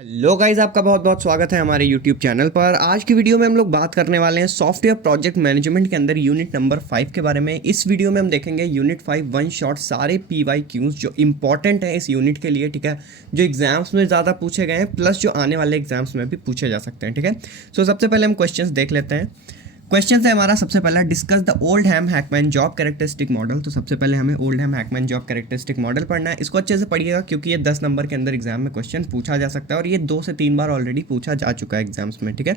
Hello guys, आपका बहुत बहुत स्वागत है हमारे यूट्यूब चैनल पर। आज की वीडियो में हम लोग बात करने वाले हैं सॉफ्टवेयर प्रोजेक्ट मैनेजमेंट के अंदर यूनिट नंबर 5 के बारे में। इस वीडियो में हम देखेंगे यूनिट 5 वन शॉट सारे PYQs जो इंपॉर्टेंट है इस यूनिट के लिए, ठीक है, जो एग्जाम्स में ज़्यादा पूछे गए हैं प्लस जो आने वाले एग्जाम्स में भी पूछे जा सकते हैं, ठीक है। सो सबसे पहले हम क्वेश्चन देख लेते हैं। क्वेश्चन है हमारा सबसे पहला, discuss the Oldham Hackman job characteristic model. तो सबसे पहले हमें Oldham Hackman job characteristic model पढ़ना है। इसको अच्छे से पढ़िएगा क्योंकि ये 10 नंबर के अंदर एग्जाम में क्वेश्चन पूछा जा सकता है और ये 2 से 3 बार ऑलरेडी पूछा जा चुका है एग्जाम्स में, ठीक है।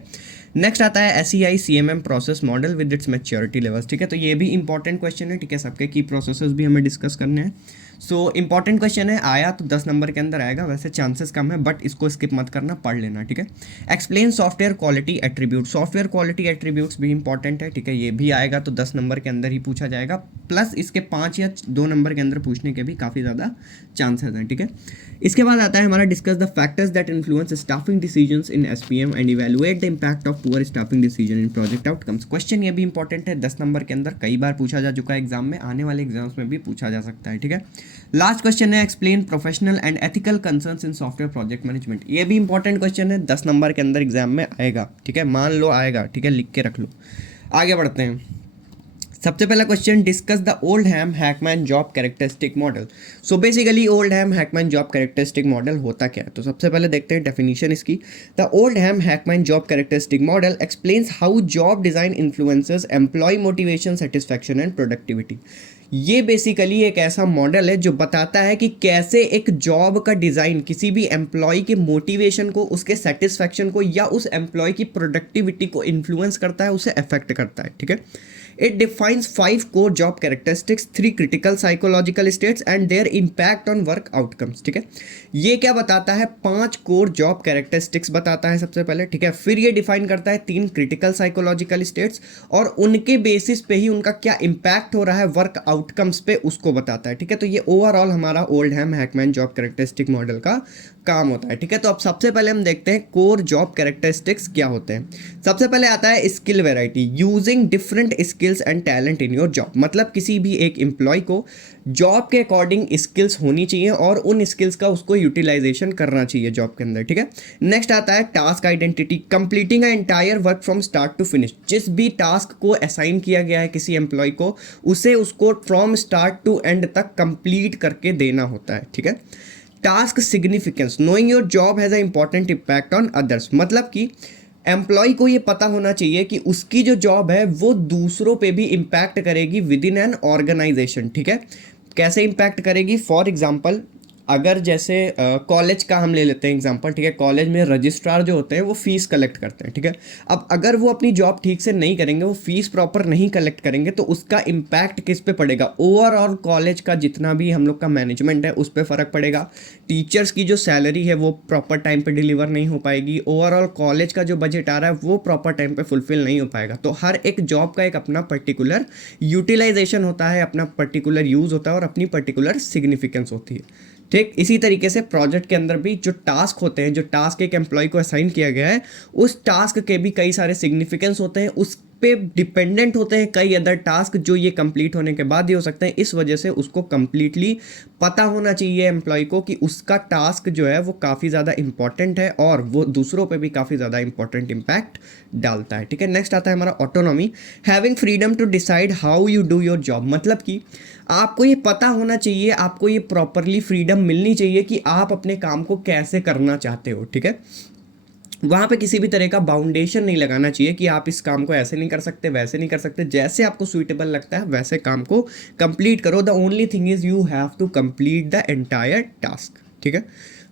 नेक्स्ट आता है SEI CMM process model with its maturity levels, ठीक है। तो ये भी इंपॉर्टेंट क्वेश्चन है, ठीक है। सबके की प्रोसेसेस भी हमें डिस्कस करने हैं। सो इंपॉर्टेंट क्वेश्चन है, आया तो 10 नंबर के अंदर आएगा, वैसे चांसेस कम है बट इसको स्किप मत करना, पढ़ लेना, ठीक है। Explain software quality attribute, software quality attributes भी इंपॉर्टेंट है, ठीक है। ये भी आएगा तो 10 नंबर के अंदर ही पूछा जाएगा, प्लस इसके 5 या 2 नंबर के अंदर पूछने के भी काफ़ी ज़्यादा चांसेस हैं, ठीक है। इसके बाद आता है हमारा discuss the factors that influence staffing decisions in SPM and evaluate the impact of poor staffing decision in project outcomes. Question ये भी इंपॉर्टेंट है, 10 नंबर के अंदर कई बार पूछा जा चुका है एग्जाम में, आने वाले एग्जाम्स में भी पूछा जा सकता है, ठीक है। लास्ट क्वेश्चन है, explain professional and ethical concerns in software project management. ये भी इंपॉर्टेंट क्वेश्चन है, 10 नंबर के अंदर एग्जाम में आएगा, ठीक है। मान लो आएगा, ठीक है, लिख के रख लो। आगे बढ़ते हैं। सबसे पहला question, discuss the Oldham Hackman job characteristic model. So basically Oldham Hackman job characteristic model होता क्या है, तो सबसे पहले देखते हैं डेफिनेशन इसकी। The Oldham Hackman job characteristic model explains how job design influences employ motivation, satisfaction and productivity. ये बेसिकली एक ऐसा मॉडल है जो बताता है कि कैसे एक जॉब का डिज़ाइन किसी भी एम्प्लॉय के मोटिवेशन को, उसके सेटिस्फैक्शन को या उस एम्प्लॉय की प्रोडक्टिविटी को इन्फ्लुएंस करता है, उसे अफेक्ट करता है, ठीक है। It defines 5 core job characteristics, 3 critical psychological states and their impact on work outcomes, ठीक है। ये क्या बताता है, 5 core job characteristics बताता है सबसे पहले, ठीक है। फिर ये डिफाइन करता है 3 critical psychological states और उनके बेसिस पे ही उनका क्या इम्पैक्ट हो रहा है वर्क आउटकम्स पे, उसको बताता है, ठीक है। तो ये ओवरऑल हमारा Oldham Hackman job characteristic model का काम होता है, ठीक है। तो अब सबसे पहले हम देखते हैं कोर जॉब कैरेक्टरिस्टिक्स क्या होते हैं। सबसे पहले आता है skill variety, using different skills and talent in your job. मतलब किसी भी एक एम्प्लॉय को जॉब के अकॉर्डिंग स्किल्स होनी चाहिए और उन स्किल्स का उसको यूटिलाइजेशन करना चाहिए जॉब के अंदर, ठीक है। नेक्स्ट आता है task identity, completing a entire work from start to finish. जिस भी टास्क को असाइन किया गया है किसी एम्प्लॉय को, उसे उसको फ्रॉम स्टार्ट टू एंड तक कंप्लीट करके देना होता है, ठीक है। Task significance, knowing your job has a important impact on others. मतलब कि एम्प्लॉय को ये पता होना चाहिए कि उसकी जो जॉब है वो दूसरों पे भी इम्पैक्ट करेगी विद इन एन ऑर्गेनाइजेशन, ठीक है। कैसे इम्पैक्ट करेगी, फॉर एग्जाम्पल अगर जैसे कॉलेज का हम ले लेते हैं एग्जांपल, ठीक है। कॉलेज में रजिस्ट्रार जो होते हैं वो फीस कलेक्ट करते हैं, ठीक है। अब अगर वो अपनी जॉब ठीक से नहीं करेंगे, वो फीस प्रॉपर नहीं कलेक्ट करेंगे, तो उसका इम्पैक्ट किस पे पड़ेगा, ओवरऑल कॉलेज का जितना भी हम लोग का मैनेजमेंट है उस पर फ़र्क पड़ेगा। टीचर्स की जो सैलरी है वो प्रॉपर टाइम पे डिलीवर नहीं हो पाएगी, ओवरऑल कॉलेज का जो बजट आ रहा है वो प्रॉपर टाइम पे फुलफिल नहीं हो पाएगा। तो हर एक जॉब का एक अपना पर्टिकुलर यूटिलाइजेशन होता है, अपना पर्टिकुलर यूज़ होता है और अपनी पर्टिकुलर सिग्निफिकेंस होती है, ठीक। इसी तरीके से प्रोजेक्ट के अंदर भी जो टास्क होते हैं, जो टास्क एक एम्प्लॉय को असाइन किया गया है, उस टास्क के भी कई सारे सिग्निफिकेंस होते हैं, उस पे डिपेंडेंट होते हैं कई अदर टास्क जो ये कंप्लीट होने के बाद ही हो सकते हैं। इस वजह से उसको कंप्लीटली पता होना चाहिए एम्प्लॉय को कि उसका टास्क जो है वो काफ़ी ज़्यादा इंपॉर्टेंट है और वो दूसरों पे भी काफ़ी ज़्यादा इंपॉर्टेंट इम्पैक्ट डालता है, ठीक है। नेक्स्ट आता है हमारा autonomy, having freedom to decide how you do your job. मतलब कि आपको ये पता होना चाहिए, आपको ये प्रॉपरली फ्रीडम मिलनी चाहिए कि आप अपने काम को कैसे करना चाहते हो, ठीक है। वहाँ पे किसी भी तरह का बाउंडेशन नहीं लगाना चाहिए कि आप इस काम को ऐसे नहीं कर सकते, वैसे नहीं कर सकते, जैसे आपको सुइटेबल लगता है वैसे काम को कंप्लीट करो। The only thing is you have to complete the entire task, ठीक है।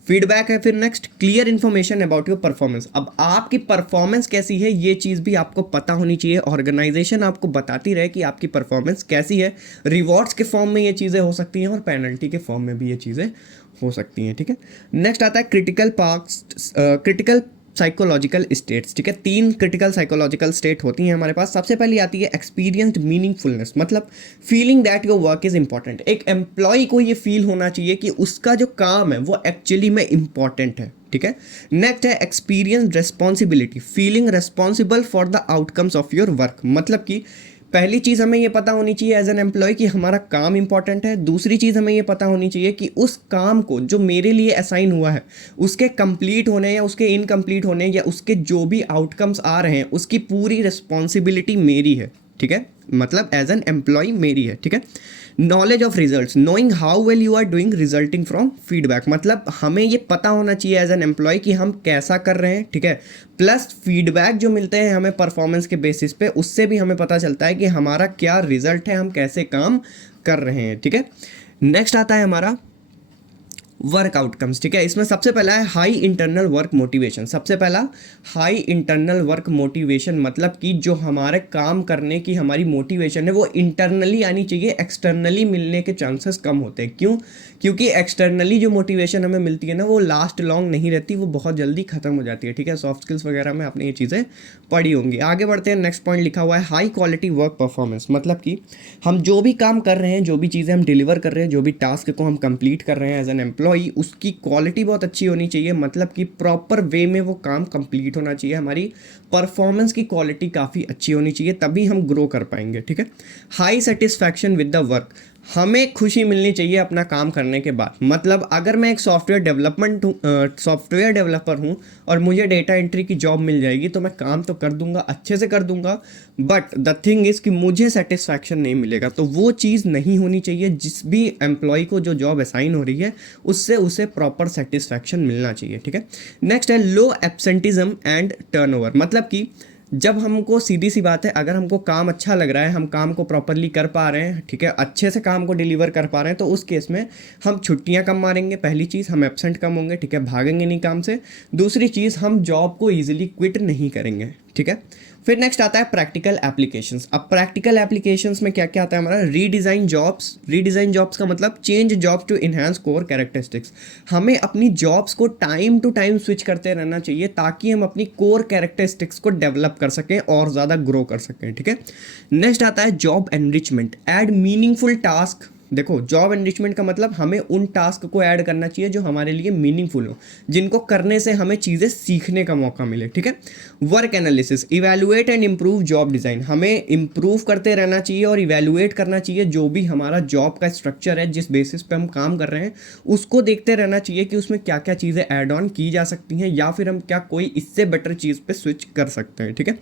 फीडबैक है फिर next, clear information about your performance. अब आपकी परफॉर्मेंस कैसी है ये चीज़ भी आपको पता होनी चाहिए, ऑर्गेनाइजेशन आपको बताती रहे कि आपकी परफॉर्मेंस कैसी है। रिवॉर्ड्स के फॉर्म में ये चीज़ें हो सकती हैं और पेनल्टी के फॉर्म में भी ये चीज़ें हो सकती हैं, ठीक है। नेक्स्ट आता है क्रिटिकल साइकोलॉजिकल स्टेट्स, ठीक है। 3 क्रिटिकल साइकोलॉजिकल स्टेट होती हैं हमारे पास। सबसे पहली आती है एक्सपीरियंस्ड मीनिंगफुलनेस, मतलब feeling that your work is important. एक एम्प्लॉय को ये फील होना चाहिए कि उसका जो काम है वो एक्चुअली में इंपॉर्टेंट है, ठीक है। नेक्स्ट है experience responsibility, feeling responsible for the outcomes of your work. मतलब कि पहली चीज़ हमें ये पता होनी चाहिए एज एन एम्प्लॉय कि हमारा काम इंपॉर्टेंट है। दूसरी चीज़ हमें ये पता होनी चाहिए कि उस काम को जो मेरे लिए असाइन हुआ है उसके कंप्लीट होने या उसके इनकम्प्लीट होने या उसके जो भी आउटकम्स आ रहे हैं उसकी पूरी रिस्पॉन्सिबिलिटी मेरी है, ठीक है, मतलब एज एन एम्प्लॉय मेरी है, ठीक है। Knowledge of results, knowing how well you are doing resulting from feedback, मतलब हमें ये पता होना चाहिए एज एन एम्प्लॉय कि हम कैसा कर रहे हैं, ठीक है। प्लस फीडबैक जो मिलते हैं हमें परफॉर्मेंस के बेसिस पे, उससे भी हमें पता चलता है कि हमारा क्या रिजल्ट है, हम कैसे काम कर रहे हैं, ठीक है। नेक्स्ट आता है हमारा वर्क आउटकम्स, ठीक है। इसमें सबसे पहला है हाई इंटरनल वर्क मोटिवेशन। सबसे पहला हाई इंटरनल वर्क मोटिवेशन, मतलब कि जो हमारे काम करने की हमारी मोटिवेशन है वो इंटरनली आनी चाहिए, एक्सटर्नली मिलने के चांसेस कम होते हैं। क्यों? क्योंकि एक्सटर्नली जो मोटिवेशन हमें मिलती है ना वो लास्ट लॉन्ग नहीं रहती, वो बहुत जल्दी खत्म हो जाती है, ठीक है। सॉफ्ट स्किल्स वगैरह में आपने ये चीज़ें पढ़ी होंगी। आगे बढ़ते हैं, नेक्स्ट पॉइंट लिखा हुआ है हाई क्वालिटी वर्क परफॉर्मेंस, मतलब कि हम जो भी काम कर रहे हैं, जो भी चीज़ें हम डिलीवर कर रहे हैं, जो भी टास्क को हम कंप्लीट कर रहे हैं एज एन एम्प्लॉई, उसकी क्वालिटी बहुत अच्छी होनी चाहिए, मतलब कि प्रॉपर वे में वो काम कंप्लीट होना चाहिए, हमारी परफॉर्मेंस की क्वालिटी काफ़ी अच्छी होनी चाहिए, तभी हम ग्रो कर पाएंगे, ठीक है। High satisfaction with the work, हमें खुशी मिलनी चाहिए अपना काम करने के बाद। मतलब अगर मैं एक सॉफ्टवेयर डेवलपर हूँ और मुझे डेटा एंट्री की जॉब मिल जाएगी तो मैं काम तो कर दूंगा, अच्छे से कर दूंगा, बट द थिंग इज़ कि मुझे सेटिस्फैक्शन नहीं मिलेगा। तो वो चीज़ नहीं होनी चाहिए। जिस भी एम्प्लॉय को जो जॉब असाइन हो रही है उससे उसे प्रॉपर सेटिस्फैक्शन मिलना चाहिए, ठीक है। नेक्स्ट है लो एब्सेंटिज्म एंड टर्नओवर, मतलब कि जब हमको सीधी सी बात है, अगर हमको काम अच्छा लग रहा है, हम काम को प्रॉपरली कर पा रहे हैं, ठीक है, अच्छे से काम को डिलीवर कर पा रहे हैं, तो उस केस में हम छुट्टियां कम मारेंगे। पहली चीज़, हम एब्सेंट कम होंगे, ठीक है, भागेंगे नहीं काम से। दूसरी चीज़, हम जॉब को ईजिली क्विट नहीं करेंगे, ठीक है। फिर नेक्स्ट आता है प्रैक्टिकल एप्लीकेशंस। अब प्रैक्टिकल एप्लीकेशंस में क्या क्या आता है हमारा, रीडिज़ाइन जॉब्स। रीडिज़ाइन जॉब्स का मतलब change job to enhance core characteristics. हमें अपनी जॉब्स को टाइम टू टाइम स्विच करते रहना चाहिए ताकि हम अपनी कोर कैरेक्टरिस्टिक्स को डेवलप कर सकें और ज़्यादा ग्रो कर सकें, ठीक है। नेक्स्ट आता है job enrichment, add meaningful task. देखो, जॉब एनरिचमेंट का मतलब हमें उन टास्क को ऐड करना चाहिए जो हमारे लिए मीनिंगफुल हो, जिनको करने से हमें चीज़ें सीखने का मौका मिले, ठीक है। Work analysis, evaluate and improve job design, हमें इम्प्रूव करते रहना चाहिए और इवैल्यूएट करना चाहिए जो भी हमारा जॉब का स्ट्रक्चर है, जिस बेसिस पे हम काम कर रहे हैं, उसको देखते रहना चाहिए कि उसमें क्या क्या चीज़ें ऐड ऑन की जा सकती हैं या फिर हम क्या कोई इससे बेटर चीज़ पे स्विच कर सकते हैं, ठीक है।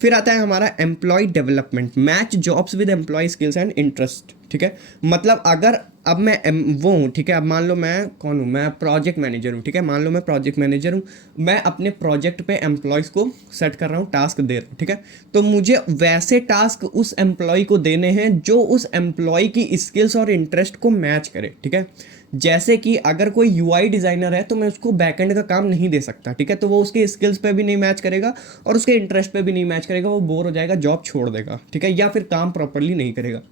फिर आता है हमारा employ development, match jobs with employ skills and interest, ठीक है। मतलब अगर अब मैं वो हूँ, ठीक है, अब मान लो मैं कौन हूँ, मैं प्रोजेक्ट मैनेजर हूँ, ठीक है, मान लो मैं प्रोजेक्ट मैनेजर हूँ, मैं अपने प्रोजेक्ट पे एम्प्लॉयज़ को सेट कर रहा हूँ, टास्क दे रहा हूँ, ठीक है। तो मुझे वैसे टास्क उस एम्प्लॉय को देने हैं जो उस एम्प्लॉय की स्किल्स और इंटरेस्ट को मैच करे, ठीक है। जैसे कि अगर कोई यूआई डिज़ाइनर है तो मैं उसको बैकएंड का काम नहीं दे सकता, ठीक है, तो वो उसके स्किल्स पे भी नहीं मैच करेगा और उसके इंटरेस्ट पे भी नहीं मैच करेगा, वो बोर हो जाएगा, जॉब छोड़ देगा, ठीक है, या फिर काम प्रॉपरली नहीं करेगा।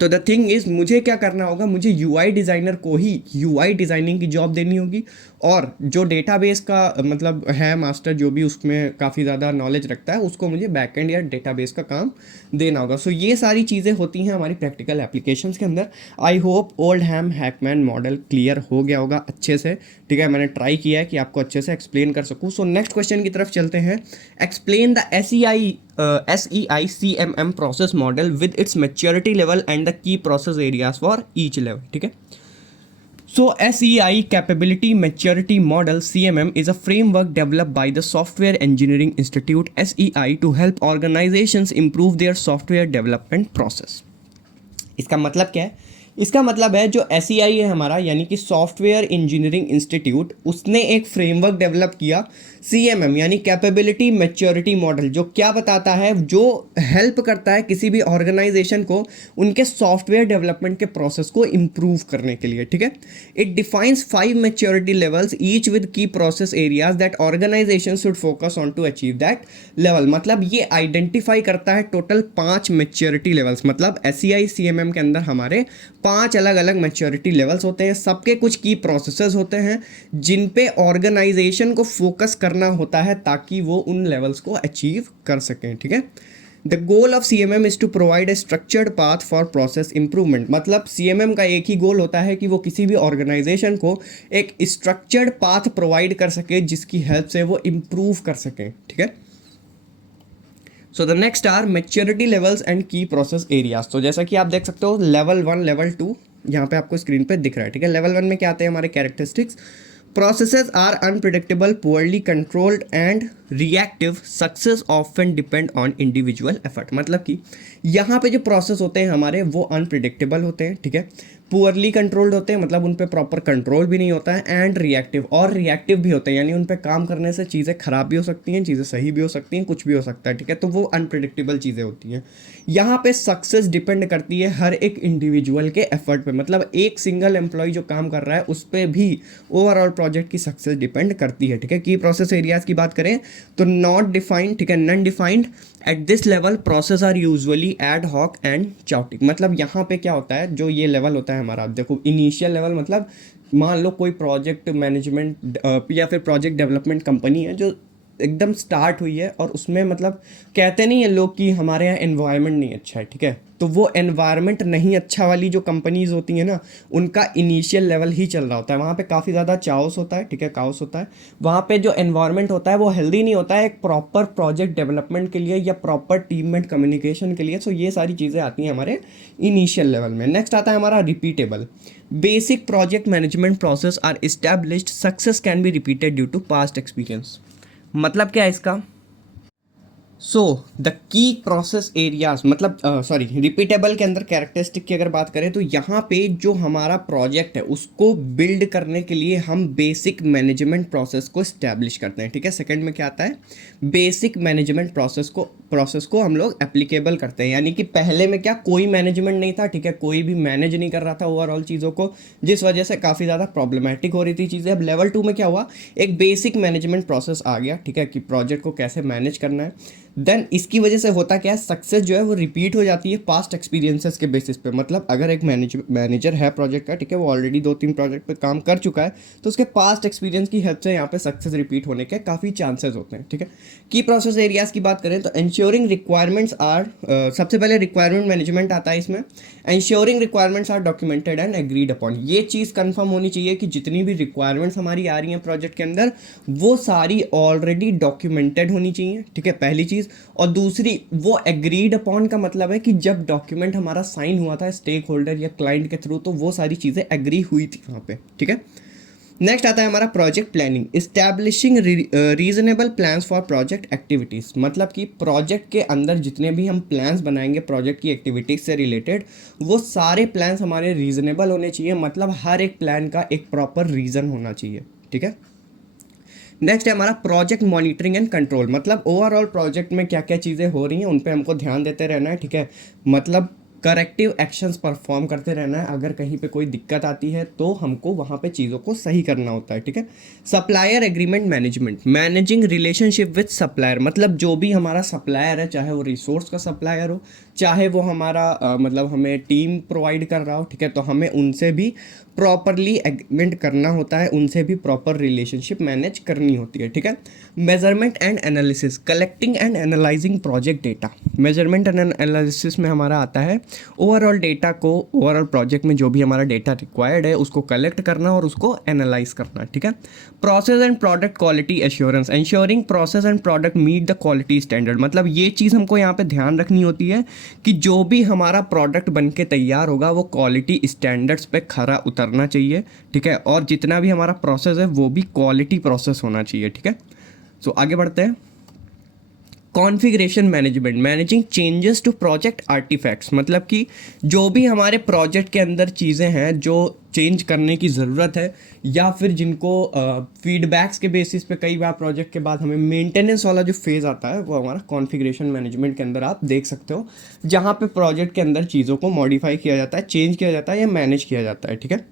तो द थिंग इज़, मुझे क्या करना होगा, मुझे यूआई डिज़ाइनर को ही यूआई डिज़ाइनिंग की जॉब देनी होगी और जो डेटाबेस का मतलब है मास्टर, जो भी उसमें काफ़ी ज़्यादा नॉलेज रखता है, उसको मुझे बैकएंड या डेटाबेस का काम देना होगा। सो ये सारी चीज़ें होती हैं हमारी प्रैक्टिकल एप्लीकेशंस के अंदर। I hope Oldham Hackman model clear हो गया होगा अच्छे से, ठीक है। मैंने ट्राई किया है कि आपको अच्छे से एक्सप्लेन कर सकूँ। सो नेक्स्ट क्वेश्चन की तरफ चलते हैं। Explain the SEI CMM process model with its maturity level and the key process areas for each level, ठीक है। So SEI Capability Maturity Model CMM is a framework developed by the Software Engineering Institute SEI to help organizations improve their software development process। इसका मतलब क्या है? इसका मतलब है जो SEI है हमारा, यानी कि सॉफ्टवेयर इंजीनियरिंग इंस्टीट्यूट, उसने एक फ्रेमवर्क डेवलप किया CMM यानी कैपेबिलिटी मैच्योरिटी मॉडल, जो क्या बताता है, जो हेल्प करता है किसी भी ऑर्गेनाइजेशन को उनके सॉफ्टवेयर डेवलपमेंट के प्रोसेस को इम्प्रूव करने के लिए, ठीक है। It defines 5 maturity levels each with key process areas that organisation should focus on to achieve that level. मतलब ये आइडेंटिफाई करता है टोटल 5 मैच्योरिटी लेवल्स। मतलब SEI CMM के अंदर हमारे 5 अलग अलग मैच्योरिटी लेवल्स होते हैं, सबके कुछ की प्रोसेसेस होते हैं जिन पे ऑर्गेनाइजेशन को फोकस करना होता है ताकि वो उन लेवल्स को अचीव कर सकें, ठीक है। The goal of CMM is to provide a structured path for process improvement. मतलब CMM का एक ही गोल होता है कि वो किसी भी ऑर्गेनाइजेशन को एक स्ट्रक्चर्ड पाथ प्रोवाइड कर सके जिसकी हेल्प से वो इम्प्रूव कर सकें, ठीक है। So the next are maturity levels and key process areas. तो जैसा कि आप देख सकते हो लेवल 1 लेवल 2 यहाँ पे आपको स्क्रीन पे दिख रहा है, ठीक है। लेवल 1 में क्या आते हैं हमारे characteristics, processes are unpredictable, poorly controlled and reactive, success often depend on individual effort। मतलब कि यहाँ पे जो प्रोसेस होते हैं हमारे वो अनप्रिडिक्टेबल होते हैं, ठीक है, पुअरली कंट्रोल्ड होते हैं, मतलब उन पे प्रॉपर कंट्रोल भी नहीं होता है, एंड रिएक्टिव, और रिएक्टिव भी होते हैं, यानी उन पे काम करने से चीज़ें खराब भी हो सकती हैं, चीज़ें सही भी हो सकती हैं, कुछ भी हो सकता है, ठीक है। तो वो अनप्रिडिक्टेबल चीज़ें होती हैं। यहाँ पे सक्सेस डिपेंड करती है हर एक इंडिविजुअल के एफर्ट पे, मतलब एक सिंगल एम्प्लॉय जो काम कर रहा है उस पर भी ओवरऑल प्रोजेक्ट की सक्सेस डिपेंड करती है, ठीक है। की प्रोसेस एरियाज की बात करें तो नॉट डिफाइंड, ठीक है, non defined at this level process are usually ad hoc and chaotic. मतलब यहाँ पे क्या होता है, जो ये लेवल होता है हमारा, आप देखो इनिशियल लेवल, मतलब मान लो कोई प्रोजेक्ट मैनेजमेंट या फिर प्रोजेक्ट डेवलपमेंट कंपनी है जो एकदम स्टार्ट हुई है, और उसमें मतलब कहते नहीं है लोग कि हमारे यहाँ एनवायरनमेंट नहीं अच्छा है, ठीक है, तो वो एनवायरनमेंट नहीं अच्छा वाली जो कंपनीज होती हैं ना, उनका इनिशियल लेवल ही चल रहा होता है, वहाँ पे काफ़ी ज़्यादा चाओस होता है, ठीक है, काओस होता है, वहाँ पे जो एनवायरनमेंट होता है वो हेल्दी नहीं होता है एक प्रॉपर प्रोजेक्ट डेवलपमेंट के लिए या प्रॉपर टीममेट कम्युनिकेशन के लिए। सो ये सारी चीज़ें आती हैं हमारे इनिशियल लेवल में। नेक्स्ट आता है हमारा repeatable. Basic project management process are established, success can be repeated due to past experience. मतलब क्या है इसका, so the key process areas, मतलब सॉरी, रिपीटेबल के अंदर कैरेक्टरिस्टिक की अगर बात करें तो यहाँ पे जो हमारा प्रोजेक्ट है उसको बिल्ड करने के लिए हम बेसिक मैनेजमेंट प्रोसेस को इस्टेब्लिश करते हैं, ठीक है। सेकंड में क्या आता है, बेसिक मैनेजमेंट प्रोसेस को हम लोग एप्लीकेबल करते हैं, यानी कि पहले में क्या कोई मैनेजमेंट नहीं था, ठीक है, कोई भी मैनेज नहीं कर रहा था ओवरऑल चीज़ों को, जिस वजह से काफ़ी ज़्यादा प्रॉब्लमेटिक हो रही थी चीज़ें। अब लेवल 2 में क्या हुआ, एक बेसिक मैनेजमेंट प्रोसेस आ गया, ठीक है, कि प्रोजेक्ट को कैसे मैनेज करना है। देन इसकी वजह से होता क्या है, सक्सेस जो है वो रिपीट हो जाती है पास्ट एक्सपीरियंसेस के बेसिस पे। मतलब अगर एक मैनेजर है प्रोजेक्ट का, ठीक है, वो ऑलरेडी 2-3 प्रोजेक्ट पे काम कर चुका है, तो उसके पास्ट एक्सपीरियंस की हेल्प से यहाँ पे सक्सेस रिपीट होने के काफ़ी चांसेस होते हैं, ठीक है। की प्रोसेस एरियाज की बात करें तो इंश्योरिंग रिक्वायरमेंट्स आर, सबसे पहले रिक्वायरमेंट मैनेजमेंट आता है इसमें। Ensuring requirements are documented and agreed upon. ये चीज़ कंफर्म होनी चाहिए कि जितनी भी रिक्वायरमेंट्स हमारी आ रही हैं प्रोजेक्ट के अंदर वो सारी ऑलरेडी डॉक्यूमेंटेड होनी चाहिए, ठीक है, पहली चीज़। और दूसरी, वो एग्रीड अपॉन का मतलब है कि जब डॉक्यूमेंट हमारा साइन हुआ था स्टेक होल्डर या क्लाइंट के थ्रू, तो वो सारी चीज़ें एग्री हुई थी वहाँ पे, ठीक है। नेक्स्ट आता है हमारा project planning, establishing reasonable plans for project activities. मतलब कि प्रोजेक्ट के अंदर जितने भी हम प्लान्स बनाएंगे प्रोजेक्ट की एक्टिविटीज़ से रिलेटेड, वो सारे प्लान्स हमारे रीजनेबल होने चाहिए, मतलब हर एक प्लान का एक प्रॉपर रीज़न होना चाहिए, ठीक है। नेक्स्ट है हमारा प्रोजेक्ट मॉनिटरिंग एंड कंट्रोल। मतलब ओवरऑल प्रोजेक्ट में क्या क्या चीज़ें हो रही हैं उन पे हमको ध्यान देते रहना है, ठीक है, मतलब करेक्टिव एक्शंस परफॉर्म करते रहना है। अगर कहीं पे कोई दिक्कत आती है तो हमको वहाँ पे चीज़ों को सही करना होता है, ठीक है। Supplier agreement management, managing relationship with supplier. मतलब जो भी हमारा सप्लायर है, चाहे वो रिसोर्स का सप्लायर हो, चाहे वो हमारा मतलब हमें टीम प्रोवाइड कर रहा हो, ठीक है, तो हमें उनसे भी प्रॉपरली एग्रीमेंट करना होता है, उनसे भी प्रॉपर रिलेशनशिप मैनेज करनी होती है, ठीक है। Measurement and analysis, collecting and analysing project data. Measurement and analysis में हमारा आता है ओवरऑल डेटा को, ओवरऑल प्रोजेक्ट में जो भी हमारा डेटा रिक्वायर्ड है उसको कलेक्ट करना और उसको एनालाइज करना, ठीक है। Process and product quality assurance, ensuring process and product meet the quality standard. मतलब ये चीज़ हमको यहाँ पे ध्यान रखनी होती है कि जो भी हमारा प्रोडक्ट बन के तैयार होगा वो क्वालिटी स्टैंडर्ड्स पे खरा उतरना चाहिए, ठीक है, और जितना भी हमारा प्रोसेस है वो भी क्वालिटी प्रोसेस होना चाहिए, ठीक है। सो आगे बढ़ते हैं। Configuration management, managing changes to project artifacts. मतलब कि जो भी हमारे प्रोजेक्ट के अंदर चीज़ें हैं जो चेंज करने की ज़रूरत है, या फिर जिनको फीडबैक्स के बेसिस पे कई बार प्रोजेक्ट के बाद हमें मेंटेनेंस वाला जो फेज़ आता है वो हमारा कॉन्फ़िगरेशन मैनेजमेंट के अंदर आप देख सकते हो, जहाँ पे प्रोजेक्ट के अंदर चीज़ों को मॉडिफाई किया जाता है, चेंज किया जाता है या मैनेज किया जाता है, ठीक है।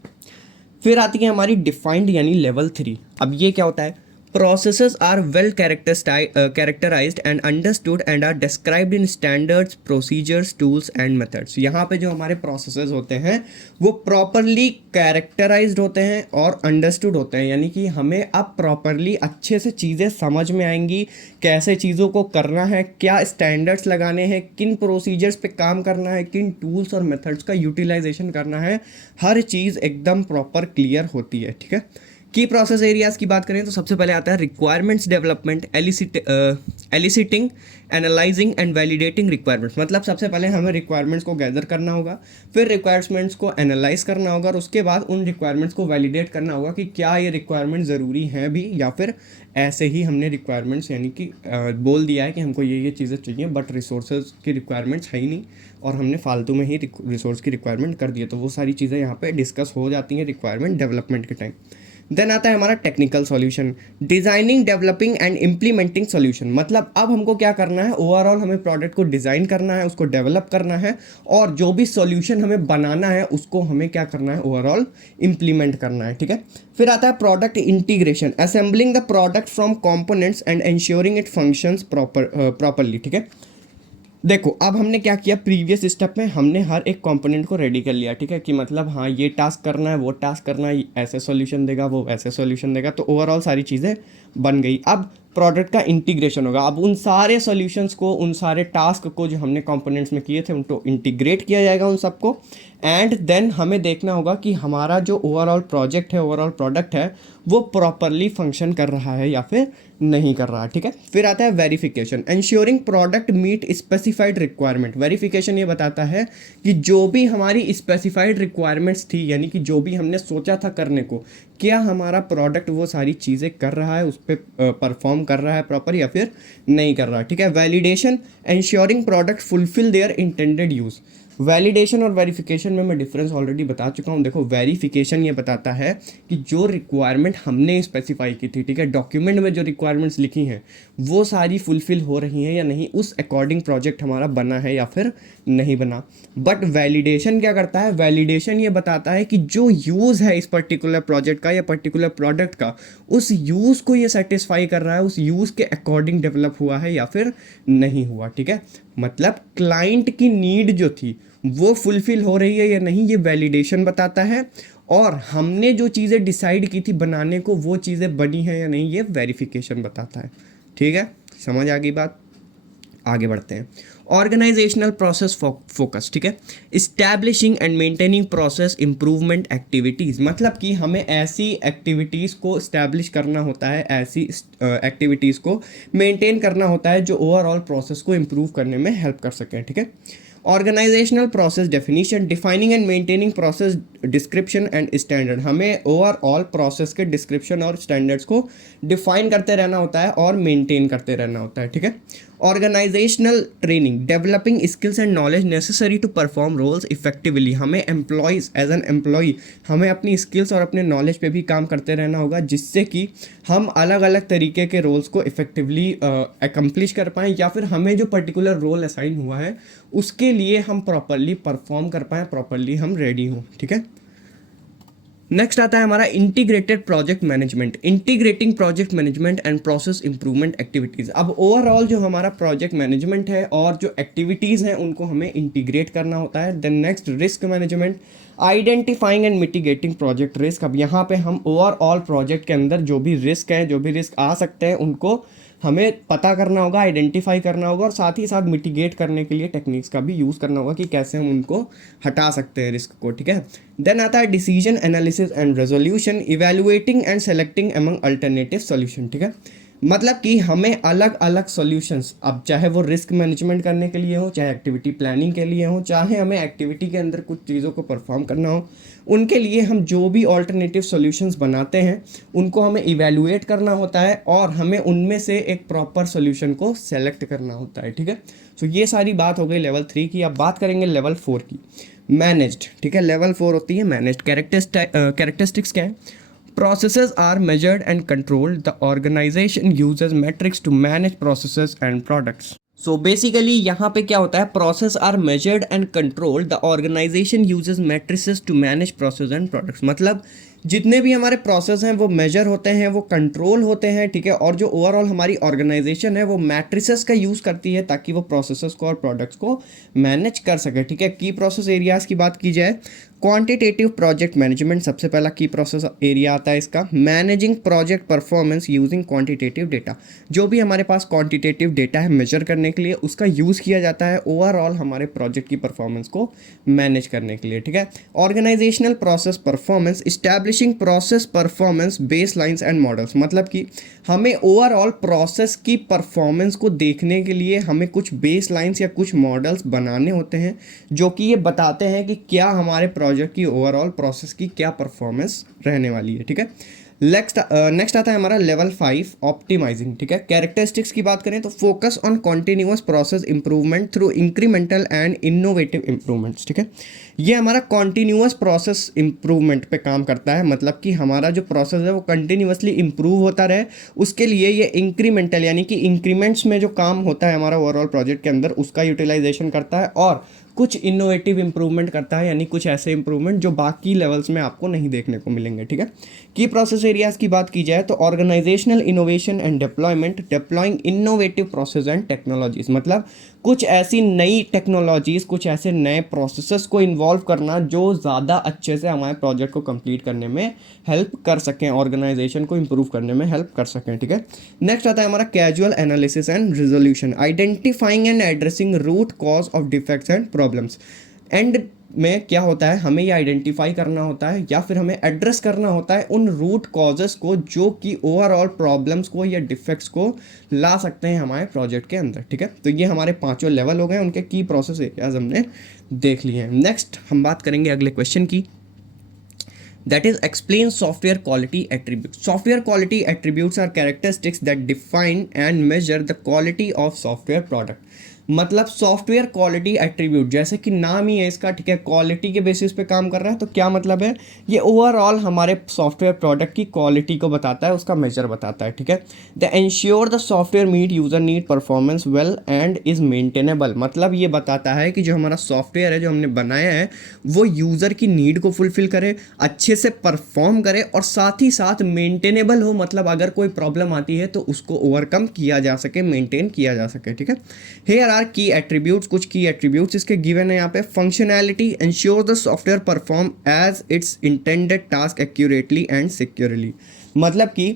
फिर आती है हमारी डिफाइंड यानी लेवल 3। अब ये क्या होता है, processes are well characterized and understood and are described in standards, procedures, tools and methods। यहाँ पे जो हमारे processes होते हैं वो properly characterized होते हैं और understood होते हैं, यानी कि हमें अब properly अच्छे से चीज़ें समझ में आएंगी, कैसे चीज़ों को करना है, क्या standards लगाने हैं, किन procedures पे काम करना है, किन tools और methods का utilization करना है, हर चीज़ एकदम proper clear होती है, ठीक है। की प्रोसेस एरियाज की बात करें तो सबसे पहले आता है requirements development, eliciting, analysing and validating requirements, मतलब सबसे पहले हमें रिक्वायरमेंट्स को गैदर करना होगा, फिर रिक्वायरमेंट्स को एनालाइज करना होगा और उसके बाद उन रिक्वायरमेंट्स को वैलिडेट करना होगा कि क्या ये रिक्वायरमेंट ज़रूरी हैं भी, या फिर ऐसे ही हमने रिक्वायरमेंट्स यानी कि बोल दिया है कि हमको ये चीज़ें चाहिए बट रिसोर्सेज की रिक्वायरमेंट्स है ही नहीं और हमने फालतू में ही रिसोर्स की रिक्वायरमेंट कर दी है। तो वो सारी चीज़ें यहाँ पे डिस्कस हो जाती हैं रिक्वायरमेंट डेवलपमेंट के टाइम। देन आता है हमारा technical solution, designing, developing and implementing solution. मतलब अब हमको क्या करना है, ओवरऑल हमें प्रोडक्ट को डिज़ाइन करना है, उसको डेवलप करना है और जो भी सॉल्यूशन हमें बनाना है उसको हमें क्या करना है, ओवरऑल इम्प्लीमेंट करना है। ठीक है, फिर आता है product integration, assembling the product from components and ensuring it functions properly. ठीक है, देखो अब हमने क्या किया, प्रीवियस स्टेप में हमने हर एक कंपोनेंट को रेडी कर लिया। ठीक है, कि मतलब हाँ ये टास्क करना है, वो टास्क करना है, ऐसे सॉल्यूशन देगा, वो ऐसे सॉल्यूशन देगा, तो ओवरऑल सारी चीज़ें बन गई। अब प्रोडक्ट का इंटीग्रेशन होगा, अब उन सारे सॉल्यूशंस को, उन सारे टास्क को जो हमने कंपोनेंट्स में किए थे उनको इंटीग्रेट किया जाएगा उन सबको, एंड देन हमें देखना होगा कि हमारा जो ओवरऑल प्रोजेक्ट है, ओवरऑल प्रोडक्ट है, वो प्रॉपरली फंक्शन कर रहा है या फिर नहीं कर रहा है। ठीक है, फिर आता है verification, ensuring product meet specified requirement. Verification ये बताता है कि जो भी हमारी स्पेसिफाइड रिक्वायरमेंट्स थी, यानी कि जो भी हमने सोचा था करने को, क्या हमारा प्रोडक्ट वो सारी चीज़ें कर रहा है, उस पर परफॉर्म कर रहा है प्रॉपर या फिर नहीं कर रहा। ठीक है, validation, ensuring product fulfil there intended use. Validation और वेरिफिकेशन में मैं डिफरेंस ऑलरेडी बता चुका हूँ। देखो वेरिफिकेशन ये बताता है कि जो रिक्वायरमेंट हमने स्पेसिफाई की थी, ठीक है, डॉक्यूमेंट में जो रिक्वायरमेंट्स लिखी हैं वो सारी फुलफिल हो रही हैं या नहीं, उस अकॉर्डिंग प्रोजेक्ट हमारा बना है या फिर नहीं बना। बट वैलिडेशन क्या करता है, वैलिडेशन ये बताता है कि जो यूज़ है इस पर्टिकुलर प्रोजेक्ट का या पर्टिकुलर प्रोडक्ट का, उस यूज़ को ये सेटिस्फाई कर रहा है, उस यूज़ के अकॉर्डिंग डेवलप हुआ है या फिर नहीं हुआ। ठीक है, मतलब क्लाइंट की नीड जो थी वो फुलफिल हो रही है या नहीं, ये वैलिडेशन बताता है। और हमने जो चीज़ें डिसाइड की थी बनाने को, वो चीज़ें बनी है या नहीं, ये वेरिफिकेशन बताता है। ठीक है, समझ आ गई बात, आगे बढ़ते हैं। Organisational process focus. ठीक है, establishing and maintaining process improvement activities, मतलब कि हमें ऐसी एक्टिविटीज़ को इस्टेब्लिश करना होता है, ऐसी एक्टिविटीज़ को मेंटेन करना होता है जो ओवरऑल प्रोसेस को इम्प्रूव करने में हेल्प कर सकें। ठीक है, organisational process definition, defining and maintaining process description and standard. हमें ओवरऑल प्रोसेस के डिस्क्रिप्शन और स्टैंडर्ड्स को डिफाइन करते रहना होता है और मेंटेन करते रहना होता है। ठीक है, organisational training, developing skills and knowledge necessary to perform roles effectively. हमें एम्प्लॉयज़, एज एन एम्प्लॉय हमें अपनी स्किल्स और अपने नॉलेज पे भी काम करते रहना होगा, जिससे कि हम अलग अलग तरीके के रोल्स को इफेक्टिवली अकम्प्लिश कर पाएँ, या फिर हमें जो पर्टिकुलर रोल असाइन हुआ है उसके लिए हम प्रॉपरली परफॉर्म कर पाएँ, प्रॉपरली हम रेडी हों। ठीक है, नेक्स्ट आता है हमारा integrated project management, integrating project management and process improvement activities. अब ओवरऑल जो हमारा प्रोजेक्ट मैनेजमेंट है और जो एक्टिविटीज़ हैं उनको हमें इंटीग्रेट करना होता है। Then next risk management, identifying and mitigating project risk. अब यहाँ पे हम ओवरऑल प्रोजेक्ट के अंदर जो भी रिस्क हैं, जो भी रिस्क आ सकते हैं, उनको हमें पता करना होगा, आइडेंटिफाई करना होगा और साथ ही साथ मिटिगेट करने के लिए टेक्निक्स का भी यूज़ करना होगा कि कैसे हम उनको हटा सकते हैं रिस्क को। ठीक है, देन आता है decision analysis and resolution, evaluating and selecting among alternative solution. ठीक है, मतलब कि हमें अलग अलग सॉल्यूशंस, अब चाहे वो रिस्क मैनेजमेंट करने के लिए हो, चाहे एक्टिविटी प्लानिंग के लिए हो, चाहे हमें एक्टिविटी के अंदर कुछ चीज़ों को परफॉर्म करना हो, उनके लिए हम जो भी ऑल्टरनेटिव सॉल्यूशंस बनाते हैं उनको हमें इवैल्यूएट करना होता है और हमें उनमें से एक प्रॉपर सॉल्यूशन को सेलेक्ट करना होता है। ठीक है, सो ये सारी बात हो गई लेवल 3 की। अब बात करेंगे लेवल 4 की, मैनेज्ड। ठीक है, लेवल 4 होती है मैनेज्ड। कैरेक्टरिस्टिक्स क्या है, processes are measured and controlled. The organization uses metrics to manage processes and products. So basically यहाँ पे क्या होता है, process are measured and controlled. The organization uses matrices to manage process and products. मतलब जितने भी हमारे प्रोसेस हैं वो मेजर होते हैं, वो कंट्रोल होते हैं। ठीक है, और जो ओवरऑल हमारी ऑर्गेनाइजेशन है वो मैट्रिसेस का यूज़ करती है ताकि वो प्रोसेसेस को और प्रोडक्ट्स को मैनेज कर सके। ठीक है, की प्रोसेस एरियाज़ की बात की जाए, क्वांटिटेटिव प्रोजेक्ट मैनेजमेंट सबसे पहला की प्रोसेस एरिया आता है इसका। Managing project performance using quantitative data, जो भी हमारे पास क्वांटिटेटिव डेटा है मेजर करने के लिए उसका यूज़ किया जाता है ओवरऑल हमारे प्रोजेक्ट की परफॉर्मेंस को मैनेज करने के लिए, ठीक है। Organisational process performance, establishing process performance baselines and models, मतलब कि हमें ओवरऑल प्रोसेस की परफॉर्मेंस को देखने के लिए हमें कुछ बेस लाइन्स या कुछ मॉडल्स बनाने होते हैं जो कि ये बताते हैं कि क्या हमारे प्रोजेक्ट की ओवरऑल प्रोसेस की क्या परफॉर्मेंस रहने वाली है, ठीक है। नेक्स्ट आता है हमारा लेवल 5 ऑप्टिमाइजिंग, ठीक है। कैरेक्टरिस्टिक्स की बात करें तो focus on continuous process improvement through incremental and innovative improvements, ठीक है। ये हमारा कॉन्टिन्यूअस प्रोसेस इंप्रूवमेंट पे काम करता है, मतलब कि हमारा जो प्रोसेस है वो कंटिन्यूअसली इंप्रूव होता रहे, उसके लिए ये इंक्रीमेंटल यानी कि इंक्रीमेंट्स में जो काम होता है हमारा ओवरऑल प्रोजेक्ट के अंदर उसका यूटिलाइजेशन करता है, और कुछ इनोवेटिव इंप्रूवमेंट करता है, यानी कुछ ऐसे इंप्रूवमेंट जो बाकी लेवल्स में आपको नहीं देखने को मिलेंगे, ठीक है। की प्रोसेस एरियाज की बात की जाए तो organisational innovation and deployment, deploying innovative process and technologies, मतलब कुछ ऐसी नई टेक्नोलॉजीज, कुछ ऐसे नए प्रोसेसेस को इन्वॉल्व करना जो ज़्यादा अच्छे से हमारे प्रोजेक्ट को कंप्लीट करने में हेल्प कर सकें, ऑर्गेनाइजेशन को इंप्रूव करने में हेल्प कर सकें, ठीक है। नेक्स्ट आता है हमारा casual analysis and resolution, identifying and addressing root cause of defects and problems. End में क्या होता है, हमें ये आइडेंटिफाई करना होता है या फिर हमें एड्रेस करना होता है उन रूट कॉजेस को जो कि ओवरऑल प्रॉब्लम्स को या डिफेक्ट्स को ला सकते हैं हमारे प्रोजेक्ट के अंदर, ठीक है। तो ये हमारे पांचों लेवल हो गए, उनके की प्रोसेस एरियाज हमने देख लिए हैं। नेक्स्ट हम बात करेंगे अगले क्वेश्चन की, that is explain software quality attributes. Software quality attributes are characteristics that define and measure the quality of software product. मतलब सॉफ्टवेयर क्वालिटी एट्रीब्यूट, जैसे कि नाम ही है इसका, ठीक है, क्वालिटी के बेसिस पे काम कर रहा है, तो क्या मतलब है, ये ओवरऑल हमारे सॉफ्टवेयर प्रोडक्ट की क्वालिटी को बताता है, उसका मेजर बताता है, ठीक है। The ensure the software meet user need performance well and is maintainable, मतलब ये बताता है कि जो हमारा सॉफ्टवेयर है जो हमने बनाया है वो यूज़र की नीड को फुलफिल करे, अच्छे से परफॉर्म करे और साथ ही साथ मेंटेनेबल हो, मतलब अगर कोई प्रॉब्लम आती है तो उसको ओवरकम किया जा सके, मेंटेन किया जा सके, ठीक है। हेयर आर की एट्रीब्यूट्स, कुछ की एट्रीब्यूट्स इसके गिवन है यहाँ पे। Functionality, ensure the software perform as its intended task accurately and securely, मतलब कि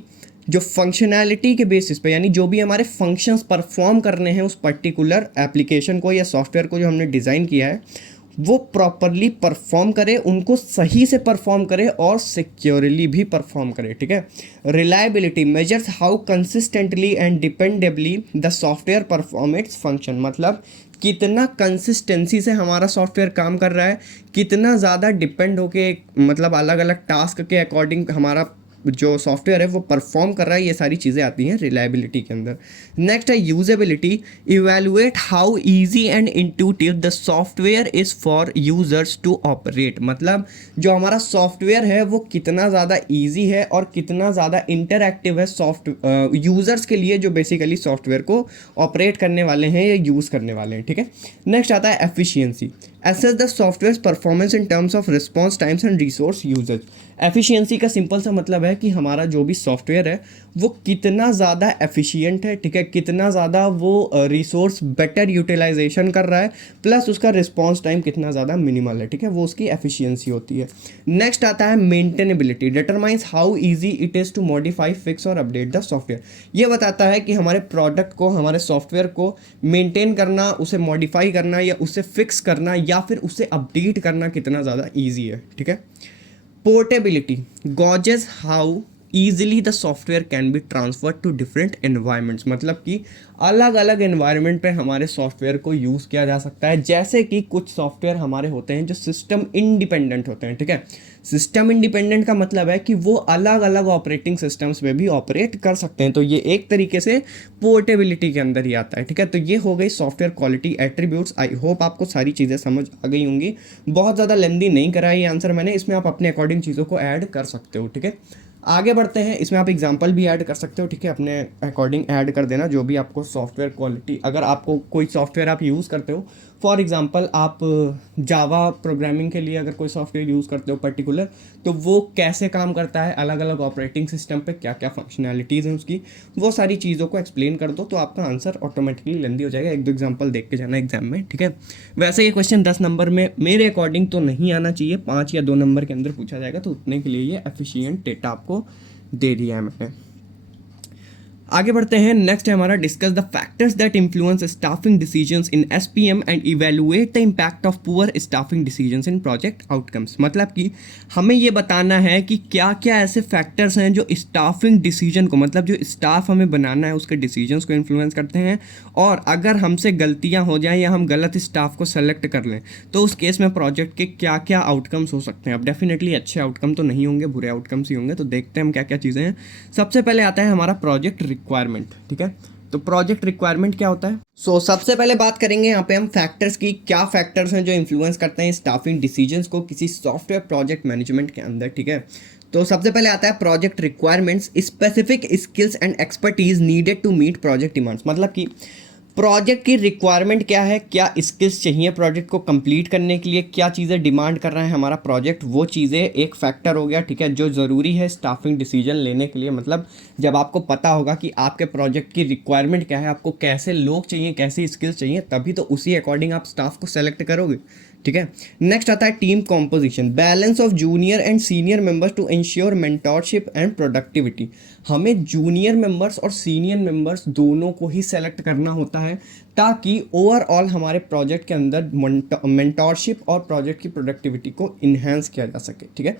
जो फंक्शनैलिटी के बेसिस पे, यानी जो भी हमारे फंक्शंस परफॉर्म करने हैं उस पर्टिकुलर एप्लीकेशन को या सॉफ्टवेयर को जो हमने डिज़ाइन किया है वो प्रॉपरली परफॉर्म करे, उनको सही से परफॉर्म करे और सिक्योरली भी परफॉर्म करे, ठीक है। Reliability measures how consistently and dependably the software perform its function, मतलब कितना कंसिस्टेंसी से हमारा सॉफ्टवेयर काम कर रहा है, कितना ज़्यादा डिपेंड होके, मतलब अलग अलग टास्क के अकॉर्डिंग हमारा जो सॉफ्टवेयर है वो परफॉर्म कर रहा है, ये सारी चीज़ें आती हैं रिलायबिलिटी के अंदर। नेक्स्ट है usability, evaluate how easy and intuitive the software is for users to operate, मतलब जो हमारा सॉफ्टवेयर है वो कितना ज़्यादा इजी है और कितना ज़्यादा इंटरैक्टिव है यूज़र्स के लिए जो बेसिकली सॉफ्टवेयर को ऑपरेट करने वाले हैं या यूज़ करने वाले हैं, ठीक है। नेक्स्ट आता है efficiency, assess the software's performance in terms of response times and resource usage. Efficiency का सिंपल सा मतलब है कि हमारा जो भी सॉफ्टवेयर है वो कितना ज़्यादा एफिशिएंट है, ठीक है, कितना ज़्यादा वो रिसोर्स बेटर यूटिलाइजेशन कर रहा है, प्लस उसका रिस्पॉन्स टाइम कितना ज़्यादा मिनिमल है, ठीक है, वो उसकी एफिशिएंसी होती है। नेक्स्ट आता है maintainability, determines how easy it is to modify, fix और अपडेट द सॉफ्टवेयर, ये बताता है कि हमारे प्रोडक्ट को, हमारे सॉफ्टवेयर को मेंटेन करना, उसे मॉडिफाई करना या उसे फिक्स करना या फिर उसे अपडेट करना कितना ज़्यादा ईजी है, ठीक है। Portability gauges how easily the software can be transferred to different environments, मतलब कि अलग अलग एनवायरनमेंट पे हमारे सॉफ्टवेयर को यूज़ किया जा सकता है। जैसे कि कुछ सॉफ्टवेयर हमारे होते हैं जो सिस्टम इंडिपेंडेंट होते हैं, ठीक है। सिस्टम इंडिपेंडेंट का मतलब है कि वो अलग अलग ऑपरेटिंग सिस्टम्स में भी ऑपरेट कर सकते हैं, तो ये एक तरीके से पोर्टेबिलिटी के अंदर ही आता है, ठीक है। तो ये हो गई software quality attributes. I hope आपको सारी चीज़ें समझ आ गई होंगी, बहुत ज़्यादा लेंदी नहीं करा है ये आंसर मैंने, इसमें आप अपने अकॉर्डिंग चीज़ों को ऐड कर सकते हो, ठीक है। आगे बढ़ते हैं, इसमें आप एग्जांपल भी ऐड कर सकते हो, ठीक है, अपने अकॉर्डिंग ऐड कर देना जो भी आपको सॉफ्टवेयर क्वालिटी, अगर आपको कोई सॉफ्टवेयर आप यूज़ करते हो, फॉर एग्जांपल आप जावा प्रोग्रामिंग के लिए अगर कोई सॉफ्टवेयर यूज़ करते हो पर्टिकुलर, तो वो कैसे काम करता है, अलग अलग ऑपरेटिंग सिस्टम पे क्या क्या फंक्शनैलिटीज़ हैं उसकी, वो सारी चीज़ों को एक्सप्लेन कर दो तो आपका आंसर ऑटोमेटिकली लेंदी हो जाएगा। एक दो एग्जांपल देख के जाना एग्जाम में, ठीक है। वैसे ये क्वेश्चन 10 नंबर में मेरे अकॉर्डिंग तो नहीं आना चाहिए, 5 या 2 नंबर के अंदर पूछा जाएगा, तो उतने के लिए ये एफिशिएंट डेटा आपको दे दिया है मैंने। आगे बढ़ते हैं। नेक्स्ट है हमारा discuss the factors that influence staffing decisions in SPM and evaluate the impact of poor staffing decisions in project outcomes. मतलब कि हमें ये बताना है कि क्या क्या ऐसे फैक्टर्स हैं जो स्टाफिंग डिसीजन को, मतलब जो स्टाफ हमें बनाना है उसके डिसीजंस को इन्फ्लुएंस करते हैं, और अगर हमसे गलतियां हो जाएं या हम गलत स्टाफ को सेलेक्ट कर लें तो उस केस में प्रोजेक्ट के क्या क्या आउटकम्स हो सकते हैं। अब डेफिनेटली अच्छे आउटकम तो नहीं होंगे, बुरे आउटकम्स ही होंगे। तो देखते हैं हम क्या क्या चीज़ें हैं। सबसे पहले आता है हमारा प्रोजेक्ट रिक्वायरमेंट, ठीक है। तो प्रोजेक्ट रिक्वायरमेंट क्या होता है? सबसे पहले बात करेंगे यहाँ पे हम फैक्टर्स की, क्या फैक्टर्स हैं जो इन्फ्लुएंस करते हैं स्टाफिंग डिसीजंस को किसी सॉफ्टवेयर प्रोजेक्ट मैनेजमेंट के अंदर, ठीक है। तो सबसे पहले आता है project requirements, specific skills and expertise needed to meet project demands. मतलब कि प्रोजेक्ट की रिक्वायरमेंट क्या है, क्या स्किल्स चाहिए प्रोजेक्ट को कंप्लीट करने के लिए, क्या चीज़ें डिमांड कर रहा है हमारा प्रोजेक्ट, वो चीज़ें एक फैक्टर हो गया, ठीक है, जो ज़रूरी है स्टाफिंग डिसीजन लेने के लिए। मतलब जब आपको पता होगा कि आपके प्रोजेक्ट की रिक्वायरमेंट क्या है, आपको कैसे लोग चाहिए, कैसी स्किल्स चाहिए, तभी तो उसी अकॉर्डिंग आप स्टाफ को सेलेक्ट करोगे, ठीक है। नेक्स्ट आता है team composition, balance of junior and senior members to ensure mentorship and productivity. हमें जूनियर मेंबर्स और सीनियर मेंबर्स दोनों को ही सेलेक्ट करना होता है ताकि ओवरऑल हमारे प्रोजेक्ट के अंदर मेंटोरशिप और प्रोजेक्ट की प्रोडक्टिविटी को इन्हेंस किया जा सके, ठीक है।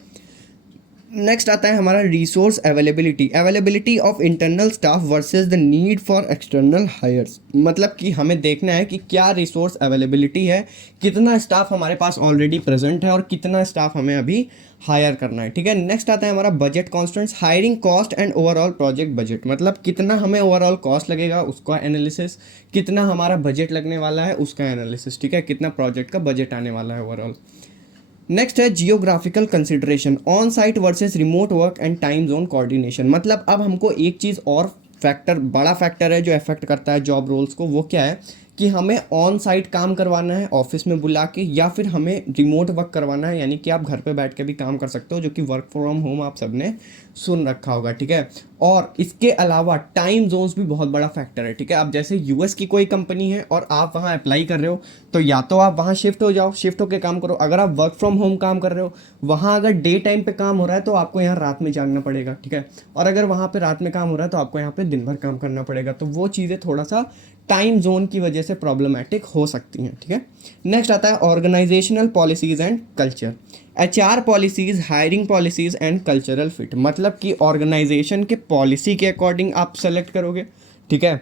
नेक्स्ट आता है हमारा resource availability of internal staff versus the need for external hires. मतलब कि हमें देखना है कि क्या रिसोर्स अवेलेबिलिटी है, कितना स्टाफ हमारे पास ऑलरेडी प्रेजेंट है और कितना स्टाफ हमें अभी हायर करना है, ठीक है। नेक्स्ट आता है हमारा budget constants, hiring cost and overall project budget. मतलब कितना हमें ओवरऑल कॉस्ट लगेगा उसका एनालिसिस, कितना हमारा बजट लगने वाला है उसका एनालिसिस, ठीक है, कितना प्रोजेक्ट का बजट आने वाला है ओवरऑल। नेक्स्ट है geographical consideration, on site versus remote work and time zone coordination. मतलब अब हमको एक चीज़ और फैक्टर, बड़ा फैक्टर है जो अफेक्ट करता है जॉब रोल्स को, वो क्या है कि हमें ऑन साइट काम करवाना है ऑफिस में बुला के, या फिर हमें रिमोट वर्क करवाना है, यानी कि आप घर पे बैठ के भी काम कर सकते हो, जो कि वर्क फ्रॉम होम आप सबने सुन रखा होगा, ठीक है। और इसके अलावा टाइम जोन्स भी बहुत बड़ा फैक्टर है, ठीक है। अब जैसे यूएस की कोई कंपनी है और आप वहाँ अप्लाई कर रहे हो, तो या तो आप वहाँ शिफ्ट हो जाओ, शिफ्ट होकर काम करो। अगर आप वर्क फ्रॉम होम काम कर रहे हो, वहाँ अगर डे टाइम पे काम हो रहा है तो आपको यहाँ रात में जागना पड़ेगा, ठीक है। और अगर वहाँ पे रात में काम हो रहा है तो आपको यहाँ पे दिन भर काम करना पड़ेगा। तो वो चीज़ें थोड़ा सा टाइम जोन की वजह से प्रॉब्लमैटिक हो सकती हैं, ठीक है। नेक्स्ट आता है organisational policies and culture, HR policies, hiring policies and cultural fit. मतलब कि ऑर्गेनाइजेशन के पॉलिसी के अकॉर्डिंग आप सेलेक्ट करोगे, ठीक है।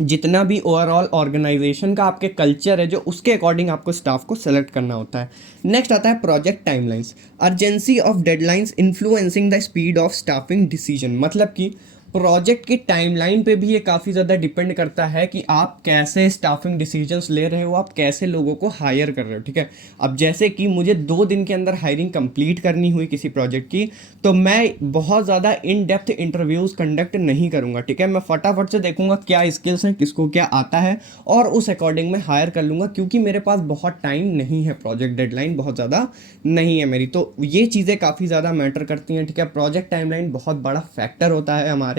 जितना भी ओवरऑल ऑर्गेनाइजेशन का आपके कल्चर है जो, उसके अकॉर्डिंग आपको स्टाफ को सेलेक्ट करना होता है। नेक्स्ट आता है project timelines, urgency of deadlines influencing the speed of staffing decision. मतलब कि प्रोजेक्ट की टाइमलाइन पे भी ये काफ़ी ज़्यादा डिपेंड करता है कि आप कैसे स्टाफिंग डिसीजंस ले रहे हो, आप कैसे लोगों को हायर कर रहे हो, ठीक है। अब जैसे कि मुझे 2 दिन के अंदर हायरिंग कंप्लीट करनी हुई किसी प्रोजेक्ट की, तो मैं बहुत ज़्यादा इन डेप्थ इंटरव्यूज़ कंडक्ट नहीं करूँगा, ठीक है। मैं फटाफट से देखूँगा क्या स्किल्स हैं, किसको क्या आता है, और उस अकॉर्डिंग मैं हायर कर लूँगा, क्योंकि मेरे पास बहुत टाइम नहीं है, प्रोजेक्ट डेडलाइन बहुत ज़्यादा नहीं है मेरी। तो ये चीज़ें काफ़ी ज़्यादा मैटर करती हैं, ठीक है। प्रोजेक्ट टाइमलाइन बहुत बड़ा फैक्टर होता है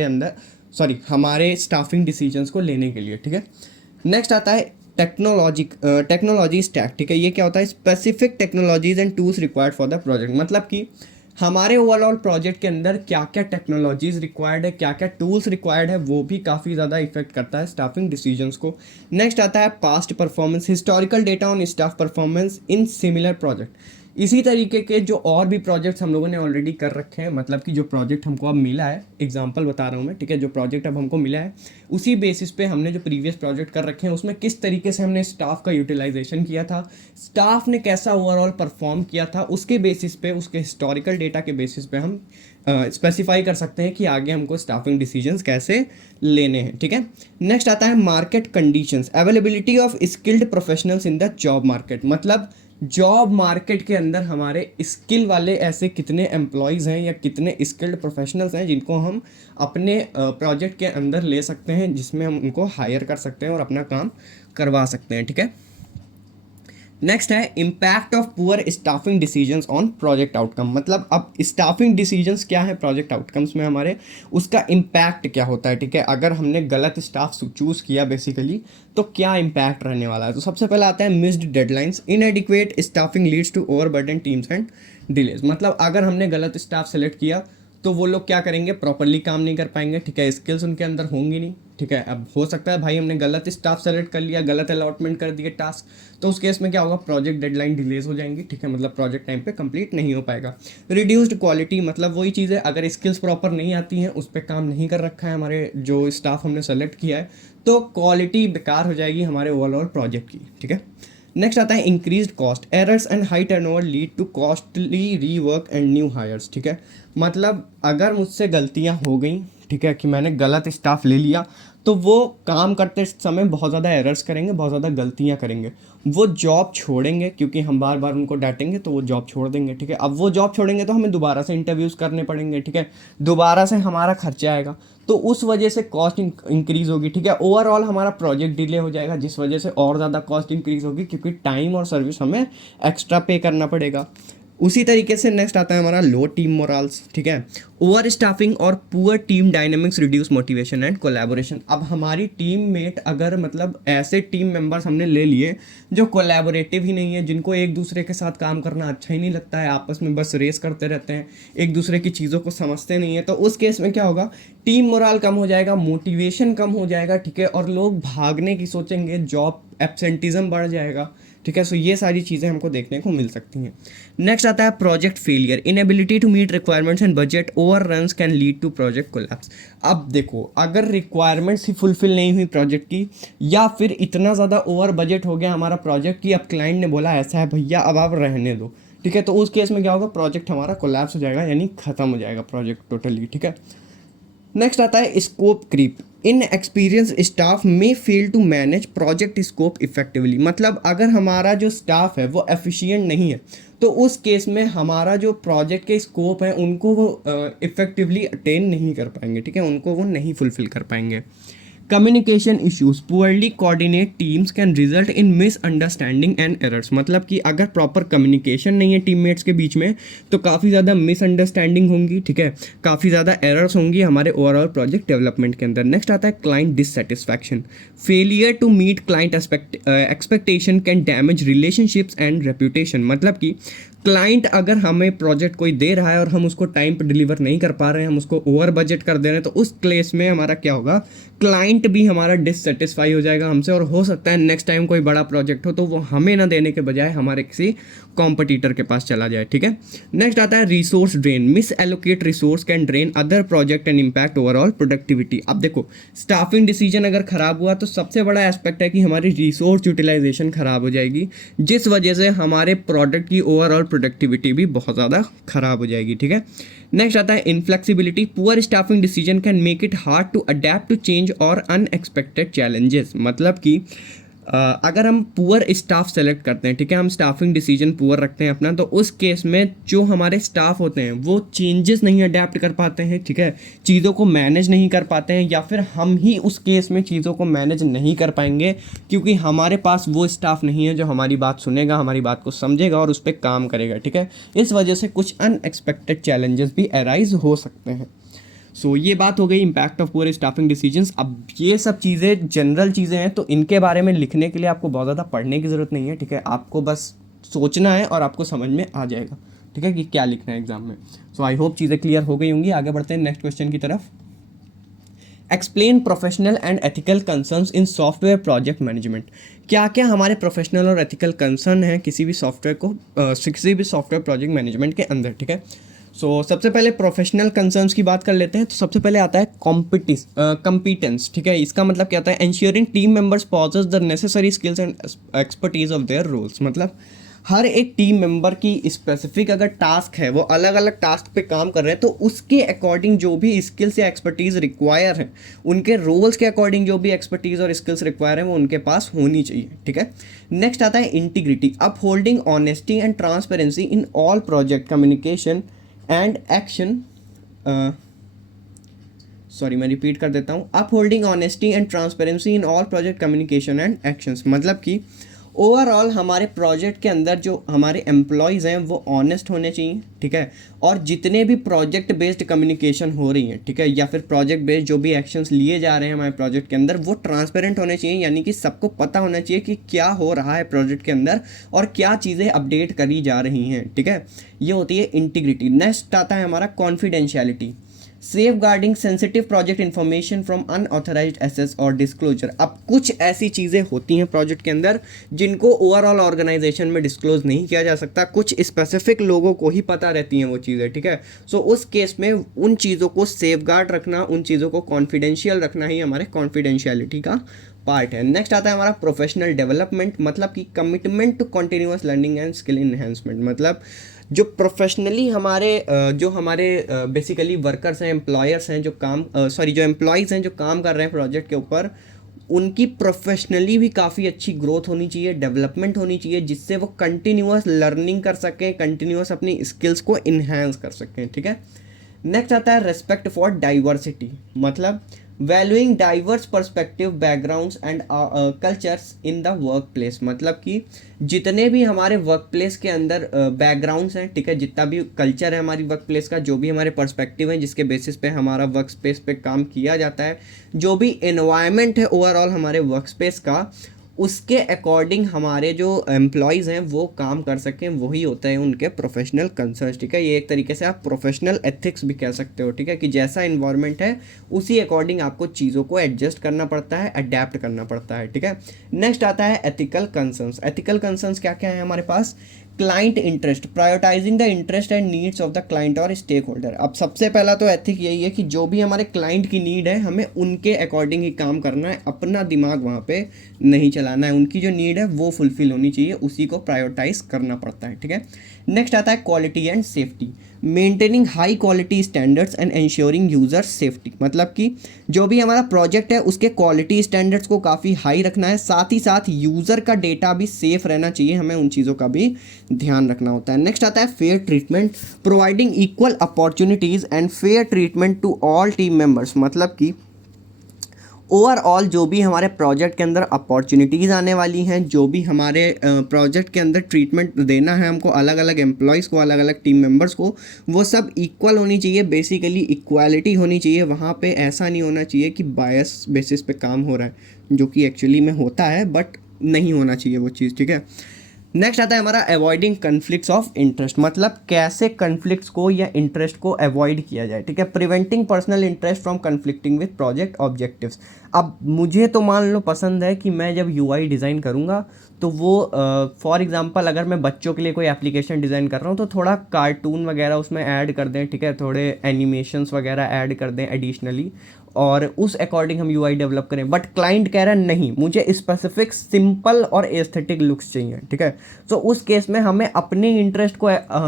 हमारे स्टाफिंग डिसीजंस को लेने के लिए, ठीक है। नेक्स्ट आता है टेक्नोलॉजी स्टैक, ठीक है। ये क्या होता है? Specific technologies and tools required for the project. मतलब कि हमारे ओवरऑल प्रोजेक्ट के अंदर क्या क्या टेक्नोलॉजीज रिक्वायर्ड है, क्या क्या टूल्स रिक्वायर्ड है, वो भी काफ़ी ज़्यादा इफेक्ट करता है स्टाफिंग डिसीजंस को। नेक्स्ट आता है past performance, historical data on staff performance in similar project. इसी तरीके के जो और भी प्रोजेक्ट्स हम लोगों ने ऑलरेडी कर रखे हैं, मतलब कि जो प्रोजेक्ट हमको अब मिला है, एग्जांपल बता रहा हूँ मैं, ठीक है। जो प्रोजेक्ट अब हमको मिला है उसी बेसिस पे हमने जो प्रीवियस प्रोजेक्ट कर रखे हैं उसमें किस तरीके से हमने स्टाफ का यूटिलाइजेशन किया था, स्टाफ ने कैसा ओवरऑल परफॉर्म किया था, उसके बेसिस पे, उसके हिस्टोरिकल डेटा के बेसिस पे हम स्पेसिफाई कर सकते हैं कि आगे हमको स्टाफिंग डिसीजंस कैसे लेने हैं, ठीक है। नेक्स्ट आता है market conditions, availability of skilled professionals in the job market. मतलब जॉब मार्केट के अंदर हमारे स्किल वाले ऐसे कितने एम्प्लॉयज़ हैं या कितने स्किल्ड प्रोफेशनल्स हैं जिनको हम अपने प्रोजेक्ट के अंदर ले सकते हैं, जिसमें हम उनको हायर कर सकते हैं और अपना काम करवा सकते हैं, ठीक है। नेक्स्ट है impact of poor staffing decisions on project outcome. मतलब अब स्टाफिंग डिसीजंस क्या है प्रोजेक्ट आउटकम्स में हमारे, उसका इम्पैक्ट क्या होता है, ठीक है। अगर हमने गलत स्टाफ चूज़ किया बेसिकली तो क्या इम्पैक्ट रहने वाला है। तो सबसे पहले आता है missed deadlines, inadequate staffing leads to overburden teams and delays. मतलब अगर हमने गलत स्टाफ सेलेक्ट किया तो वो लोग क्या करेंगे, प्रॉपरली काम नहीं कर पाएंगे, ठीक है। स्किल्स उनके अंदर होंगी नहीं, ठीक है। अब हो सकता है भाई हमने गलत स्टाफ सेलेक्ट कर लिया, गलत अलॉटमेंट कर दिए टास्क, तो उस केस में क्या होगा, प्रोजेक्ट डेडलाइन डिलेज हो जाएंगी, ठीक है। मतलब प्रोजेक्ट टाइम पे कंप्लीट नहीं हो पाएगा। रिड्यूस्ड क्वालिटी, मतलब वही चीज़ है, अगर स्किल्स प्रॉपर नहीं आती हैं, उस पर काम नहीं कर रखा है हमारे जो स्टाफ हमने सेलेक्ट किया है, तो क्वालिटी बेकार हो जाएगी हमारे ओवरऑल प्रोजेक्ट की, ठीक है। नेक्स्ट आता है increased cost, errors and high turnover lead to costly rework and new hires, ठीक है। मतलब अगर मुझसे गलतियां हो गई, ठीक है, कि मैंने गलत स्टाफ ले लिया, तो वो काम करते समय बहुत ज़्यादा एरर्स करेंगे, बहुत ज़्यादा गलतियां करेंगे, वो जॉब छोड़ेंगे, क्योंकि हम बार बार उनको डांटेंगे तो वो जॉब छोड़ देंगे, ठीक है। अब वो जॉब छोड़ेंगे तो हमें दोबारा से इंटरव्यूज़ करने पड़ेंगे, ठीक है, दोबारा से हमारा खर्चा आएगा, तो उस वजह से कॉस्ट इंक्रीज़ होगी, ठीक है। ओवरऑल हमारा प्रोजेक्ट डिले हो जाएगा, जिस वजह से और ज़्यादा कॉस्ट इंक्रीज़ होगी, क्योंकि टाइम और सर्विस हमें एक्स्ट्रा पे करना पड़ेगा। उसी तरीके से नेक्स्ट आता है हमारा लो टीम मोराल्स, ठीक है। ओवर स्टाफिंग और poor team dynamics reduce motivation and collaboration. अब हमारी टीम मेट अगर मतलब ऐसे टीम मेंबर्स हमने ले लिए जो कोलैबोरेटिव ही नहीं है, जिनको एक दूसरे के साथ काम करना अच्छा ही नहीं लगता है, आपस में बस रेस करते रहते हैं, एक दूसरे की चीज़ों को समझते नहीं है, तो उस केस में क्या होगा, टीम मोराल कम हो जाएगा, मोटिवेशन कम हो जाएगा, ठीक है, और लोग भागने की सोचेंगे, जॉब एब्सेंटिज्म बढ़ जाएगा, ठीक है। सो ये सारी चीज़ें हमको देखने को मिल सकती हैं। नेक्स्ट आता है project failure, inability to meet requirements and budget overruns can lead to project collapse. अब देखो, अगर रिक्वायरमेंट्स ही फुलफिल नहीं हुई प्रोजेक्ट की, या फिर इतना ज़्यादा ओवर बजट हो गया हमारा प्रोजेक्ट की, अब क्लाइंट ने बोला ऐसा है भैया अब आप रहने दो, ठीक है, तो उस केस में क्या होगा, प्रोजेक्ट हमारा कोलैप्स हो जाएगा, यानी ख़त्म हो जाएगा प्रोजेक्ट टोटली, ठीक है। नेक्स्ट आता है scope creep, inexperience staff में fail to manage project scope effectively. मतलब अगर हमारा जो स्टाफ है वो एफिशिएंट नहीं है, तो उस केस में हमारा जो प्रोजेक्ट के स्कोप है उनको वो इफेक्टिवली अटेन नहीं कर पाएंगे, ठीक है, उनको वो नहीं फुलफिल कर पाएंगे। Communication issues, poorly coordinate teams can result in misunderstanding and errors. मतलब कि अगर प्रॉपर कम्युनिकेशन नहीं है टीममेट्स के बीच में, तो काफ़ी ज़्यादा मिसअंडरस्टैंडिंग होंगी, ठीक है, काफ़ी ज़्यादा एरर्स होंगी हमारे ओवरऑल प्रोजेक्ट डेवलपमेंट के अंदर। नेक्स्ट आता है client dissatisfaction, failure to meet client expectation can damage relationships and reputation. मतलब कि क्लाइंट अगर हमें प्रोजेक्ट कोई दे रहा है और हम उसको टाइम पर डिलीवर नहीं कर पा रहे हैं, हम उसको ओवर बजट कर दे रहे हैं, तो उस केस में हमारा क्या होगा, क्लाइंट भी हमारा डिससेटिस्फाई हो जाएगा हमसे, और हो सकता है नेक्स्ट टाइम कोई बड़ा प्रोजेक्ट हो तो वो हमें ना देने के बजाय हमारे किसी कॉम्पिटिटर के पास चला जाए, ठीक है। नेक्स्ट आता है resource drain, miss allocate resource can drain other project and impact overall productivity. अब देखो, स्टाफिंग डिसीजन अगर खराब हुआ तो सबसे बड़ा एस्पेक्ट है कि हमारी रिसोर्स यूटिलाइजेशन खराब हो जाएगी, जिस वजह से हमारे प्रोडक्ट की ओवरऑल प्रोडक्टिविटी भी बहुत ज़्यादा खराब हो जाएगी, ठीक है। नेक्स्ट आता है inflexibility, poor staffing decision can make it hard to adapt to change और अनएक्सपेक्टेड चैलेंजेस। मतलब कि अगर हम पुअर स्टाफ सेलेक्ट करते हैं, ठीक है, हम स्टाफिंग डिसीजन पुअर रखते हैं अपना, तो उस केस में जो हमारे स्टाफ होते हैं वो चेंजेस नहीं अडेप्ट कर पाते हैं, ठीक है, चीज़ों को मैनेज नहीं कर पाते हैं, या फिर हम ही उस केस में चीज़ों को मैनेज नहीं कर पाएंगे, क्योंकि हमारे पास वो स्टाफ नहीं है जो हमारी बात सुनेगा, हमारी बात को समझेगा और उस पर काम करेगा, ठीक है। इस वजह से कुछ अनएक्सपेक्टेड चैलेंजेस भी अराइज हो सकते हैं। सो ये बात हो गई impact of poor staffing decisions. अब ये सब चीज़ें जनरल चीज़ें हैं, तो इनके बारे में लिखने के लिए आपको बहुत ज़्यादा पढ़ने की ज़रूरत नहीं है, ठीक है, आपको बस सोचना है और आपको समझ में आ जाएगा, ठीक है, कि क्या लिखना है एग्जाम में। सो आई होप चीज़ें क्लियर हो गई होंगी। आगे बढ़ते हैं नेक्स्ट क्वेश्चन की तरफ। Explain professional and ethical concerns in software project management. क्या क्या हमारे प्रोफेशनल और एथिकल कंसर्न हैं किसी भी सॉफ्टवेयर को किसी भी सॉफ्टवेयर प्रोजेक्ट मैनेजमेंट के अंदर, ठीक है। सो सबसे पहले प्रोफेशनल कंसर्न्स की बात कर लेते हैं। तो सबसे पहले आता है कॉम्पिटेंस, ठीक है। इसका मतलब क्या होता है, ensuring team members possess the necessary skills and expertise of their roles. मतलब हर एक टीम मेंबर की स्पेसिफिक अगर टास्क है, वो अलग अलग टास्क पे काम कर रहे हैं, तो उसके अकॉर्डिंग जो भी स्किल्स या एक्सपर्टीज़ रिक्वायर हैं, उनके रोल्स के अकॉर्डिंग जो भी एक्सपर्टीज़ और स्किल्स रिक्वायर हैं वो उनके पास होनी चाहिए, ठीक है। नेक्स्ट आता है integrity, upholding honesty and transparency in all project communication and action. Sorry, मैं रिपीट कर देता हूँ, upholding honesty and transparency in all project communication and actions. मतलब कि ओवरऑल हमारे प्रोजेक्ट के अंदर जो हमारे एम्प्लॉयज़ हैं वो ऑनेस्ट होने चाहिए, ठीक है। और जितने भी प्रोजेक्ट बेस्ड कम्युनिकेशन हो रही है, ठीक है, या फिर प्रोजेक्ट बेस्ड जो भी एक्शंस लिए जा रहे हैं हमारे प्रोजेक्ट के अंदर, वो ट्रांसपेरेंट होने चाहिए, यानी कि सबको पता होना चाहिए कि क्या हो रहा है प्रोजेक्ट के अंदर और क्या चीज़ें अपडेट करी जा रही हैं, ठीक है। ये होती है इंटीग्रिटी। नेक्स्ट आता है हमारा confidentiality, safeguarding sensitive project information from unauthorised access और डिस्क्लोजर। अब कुछ ऐसी चीज़ें होती हैं प्रोजेक्ट के अंदर जिनको ओवरऑल ऑर्गेनाइजेशन में डिस्क्लोज नहीं किया जा सकता, कुछ स्पेसिफिक लोगों को ही पता रहती हैं वो चीज़ें, ठीक है। सो उस केस में उन चीज़ों को सेफ गार्ड रखना, उन चीज़ों को कॉन्फिडेंशियल रखना ही हमारे कॉन्फिडेंशियलिटी का पार्ट है। नेक्स्ट आता है हमारा प्रोफेशनल डेवलपमेंट, मतलब कि commitment to continuous learning and skill enhancement. मतलब जो प्रोफेशनली हमारे जो हमारे बेसिकली वर्कर्स हैं, एम्प्लॉयर्स हैं, जो एम्प्लॉयज़ हैं जो काम कर रहे हैं प्रोजेक्ट के ऊपर, उनकी प्रोफेशनली भी काफ़ी अच्छी ग्रोथ होनी चाहिए, डेवलपमेंट होनी चाहिए, जिससे वो कंटिन्यूअस लर्निंग कर सकें, कंटिन्यूअस अपनी स्किल्स को इन्हेंस कर सकें, ठीक है। नेक्स्ट आता है रेस्पेक्ट फॉर डाइवर्सिटी, मतलब valuing diverse perspective backgrounds and cultures in the work place. मतलब कि जितने भी हमारे वर्क प्लेस के अंदर बैकग्राउंड्स हैं, ठीक है, जितना भी कल्चर है हमारी वर्क प्लेस का, जो भी हमारे पर्सपेक्टिव हैं जिसके बेसिस पे हमारा वर्क स्पेस पे काम किया जाता है, जो भी एनवायरनमेंट है ओवरऑल हमारे वर्क स्पेस का, उसके अकॉर्डिंग हमारे जो एम्प्लॉयज़ हैं वो काम कर सकें, वही होता है उनके प्रोफेशनल कंसर्न्स, ठीक है। ये एक तरीके से आप प्रोफेशनल एथिक्स भी कह सकते हो, ठीक है, कि जैसा इन्वायरमेंट है उसी अकॉर्डिंग आपको चीज़ों को एडजस्ट करना पड़ता है, अडेप्ट करना पड़ता है, ठीक है। नेक्स्ट आता है एथिकल कंसर्न्स। एथिकल कंसर्न्स क्या क्या है हमारे पास? Client interest, prioritising the interest and needs of the client और स्टेक होल्डर। अब सबसे पहला तो एथिक यही है कि जो भी हमारे क्लाइंट की नीड है हमें उनके अकॉर्डिंग ही काम करना है, अपना दिमाग वहाँ पे नहीं चलाना है, उनकी जो नीड है वो फुलफिल होनी चाहिए, उसी को प्रायोरिटाइज करना पड़ता है, ठीक है। नेक्स्ट आता है quality and safety, maintaining high quality standards and ensuring user safety. मतलब कि जो भी हमारा प्रोजेक्ट है उसके क्वालिटी स्टैंडर्ड्स को काफ़ी हाई रखना है, साथ ही साथ यूज़र का डेटा भी सेफ रहना चाहिए, हमें उन चीज़ों का भी ध्यान रखना होता है। नेक्स्ट आता है fair treatment, providing equal opportunities and fair treatment to all team members. मतलब कि ओवरऑल जो भी हमारे प्रोजेक्ट के अंदर अपॉर्चुनिटीज़ आने वाली हैं, जो भी हमारे प्रोजेक्ट के अंदर ट्रीटमेंट देना है हमको, अलग अलग एम्प्लॉयज़ को, अलग अलग टीम मेंबर्स को, वो सब इक्वल होनी चाहिए, बेसिकली इक्वालिटी होनी चाहिए। वहाँ पे ऐसा नहीं होना चाहिए कि बायस बेसिस पे काम हो रहा है, जो कि एक्चुअली में होता है, बट नहीं होना चाहिए वो चीज़, ठीक है। नेक्स्ट आता है हमारा अवॉइडिंग कन्फ्लिक्ट्स ऑफ इंटरेस्ट, मतलब कैसे कन्फ्लिक्ट्स को या इंटरेस्ट को अवॉइड किया जाए, ठीक है। Preventing personal interest from conflicting with project objectives. अब मुझे तो मान लो पसंद है कि मैं जब यूआई डिज़ाइन करूँगा तो वो फॉर एग्जांपल अगर मैं बच्चों के लिए कोई एप्लीकेशन डिज़ाइन कर रहा हूँ तो थोड़ा कार्टून वगैरह उसमें ऐड कर दें, ठीक है, थोड़े एनिमेशंस वगैरह ऐड कर दें एडिशनली, और उस अकॉर्डिंग हम यूआई डेवलप करें। बट क्लाइंट कह रहा है नहीं, मुझे स्पेसिफिक सिंपल और एस्थेटिक लुक्स चाहिए, ठीक है। तो उस केस में हमें अपने इंटरेस्ट को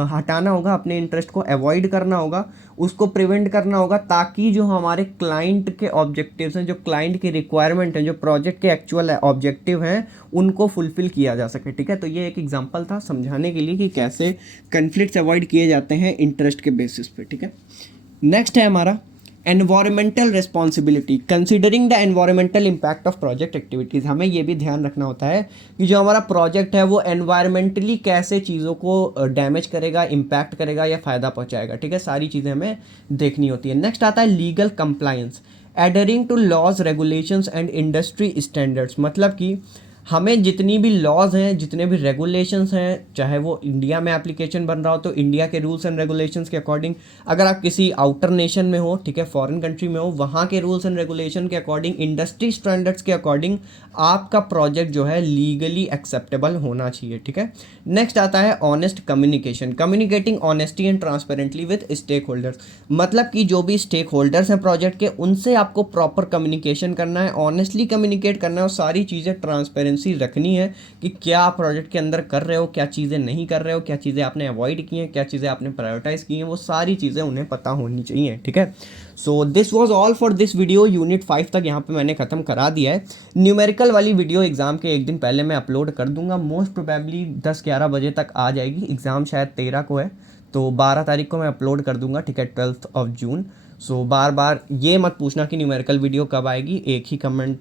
हटाना होगा, अपने इंटरेस्ट को अवॉइड करना होगा, उसको प्रिवेंट करना होगा, ताकि जो हमारे क्लाइंट के ऑब्जेक्टिव्स हैं, जो क्लाइंट की रिक्वायरमेंट हैं, जो प्रोजेक्ट के एक्चुअल ऑब्जेक्टिव हैं, उनको फुलफिल किया जा सके, ठीक है। तो ये एक एग्जांपल था समझाने के लिए कि कैसे कन्फ्लिक्ट्स अवॉइड किए जाते हैं इंटरेस्ट के बेसिस पे, ठीक है। नेक्स्ट है हमारा environmental responsibility, considering the environmental impact of project activities. हमें ये भी ध्यान रखना होता है कि जो हमारा प्रोजेक्ट है वो एनवायरमेंटली कैसे चीज़ों को डैमेज करेगा, इम्पैक्ट करेगा या फ़ायदा पहुंचाएगा, ठीक है। सारी चीज़ें हमें देखनी होती है। नेक्स्ट आता है legal compliance, adhering to laws, regulations and industry standards. मतलब कि हमें जितनी भी लॉज हैं, जितने भी रेगुलेशंस हैं, चाहे वो इंडिया में एप्लीकेशन बन रहा हो तो इंडिया के रूल्स एंड रेगुलेशंस के अकॉर्डिंग, अगर आप किसी आउटर नेशन में हो, ठीक है, फॉरेन कंट्री में हो, वहाँ के रूल्स एंड रेगुलेशन के अकॉर्डिंग, इंडस्ट्री स्टैंडर्ड्स के अकॉर्डिंग आपका प्रोजेक्ट जो है लीगली एक्सेप्टेबल होना चाहिए, ठीक है। नेक्स्ट आता है honest communication, communicating honesty and transparently with stakeholders. मतलब कि जो भी स्टेक होल्डर्स हैं प्रोजेक्ट के, उनसे आपको प्रॉपर कम्युनिकेशन करना है, ऑनेस्टली कम्युनिकेट करना है, और सारी चीज़ें ट्रांसपेरेंसी रखनी है कि क्या आप प्रोजेक्ट के अंदर कर रहे हो, क्या चीज़ें नहीं कर रहे हो, क्या चीज़ें आपने अवॉइड की हैं, क्या चीज़ें आपने प्रायोरिटाइज की हैं, वो सारी चीज़ें उन्हें पता होनी चाहिए, ठीक है। So this was all for this video. Unit 5 तक यहाँ पे मैंने ख़त्म करा दिया है। न्यूमेरिकल वाली वीडियो एग्जाम के एक दिन पहले मैं अपलोड कर दूंगा, मोस्ट प्रोबेबली 10-11 बजे तक आ जाएगी। एग्ज़ाम शायद 13 को है, तो 12 तारीख को मैं अपलोड कर दूंगा, ठीक है, 12 जून। सो बार बार ये मत पूछना कि न्यूमेरिकल वीडियो कब आएगी, एक ही कमेंट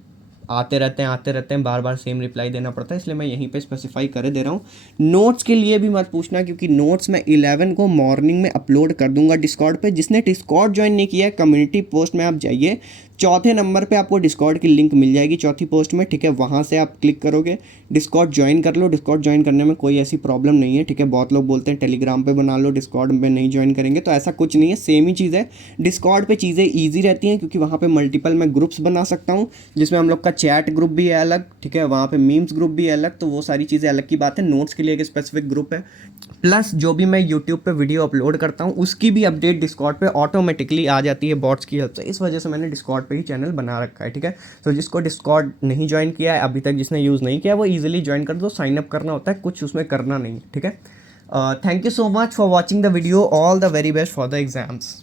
आते रहते हैं, बार बार सेम रिप्लाई देना पड़ता है, इसलिए मैं यहीं पे स्पेसिफाई कर दे रहा हूँ। नोट्स के लिए भी मत पूछना, क्योंकि नोट्स मैं 11 को मॉर्निंग में अपलोड कर दूंगा डिस्कॉर्ड पे। जिसने डिस्कॉर्ड ज्वाइन नहीं किया है, कम्युनिटी पोस्ट में आप जाइए, चौथे नंबर पे आपको डिस्कॉर्ड की लिंक मिल जाएगी, चौथी पोस्ट में, ठीक है। वहाँ से आप क्लिक करोगे, डिस्कॉर्ड ज्वाइन कर लो। डिस्कॉर्ड ज्वाइन करने में कोई ऐसी प्रॉब्लम नहीं है, ठीक है। बहुत लोग बोलते हैं टेलीग्राम पे बना लो, डिस्कॉर्ड में नहीं ज्वाइन करेंगे, तो ऐसा कुछ नहीं है, सेम ही चीज़ है। डिस्कॉर्ड पे चीज़ें ईजी रहती हैं, क्योंकि वहाँ पे मल्टीपल मैं ग्रुप्स बना सकता हूँ, जिसमें हम लोग का चैट ग्रुप भी है अलग, ठीक है। वहाँ पे मीम्स ग्रुप भी है अलग, तो वो सारी चीज़ें अलग की बात है। नोट्स के लिए एक स्पेसिफिक ग्रुप है, प्लस जो भी मैं यूट्यूब पे वीडियो अपलोड करता हूँ उसकी भी अपडेट डिस्कॉर्ड पे ऑटोमेटिकली आ जाती है बॉट्स की हेल्प से। इस वजह से मैंने डिस्कॉर्ड पे ही चैनल बना रखा है, ठीक है। तो जिसको डिस्कॉर्ड नहीं ज्वाइन किया है अभी तक, जिसने यूज़ नहीं किया, वो ईजिली ज्वाइन कर दो। साइन अप करना होता है, कुछ उसमें करना नहीं है, ठीक है। Thank you so much for watching the video. All the very best for the exams.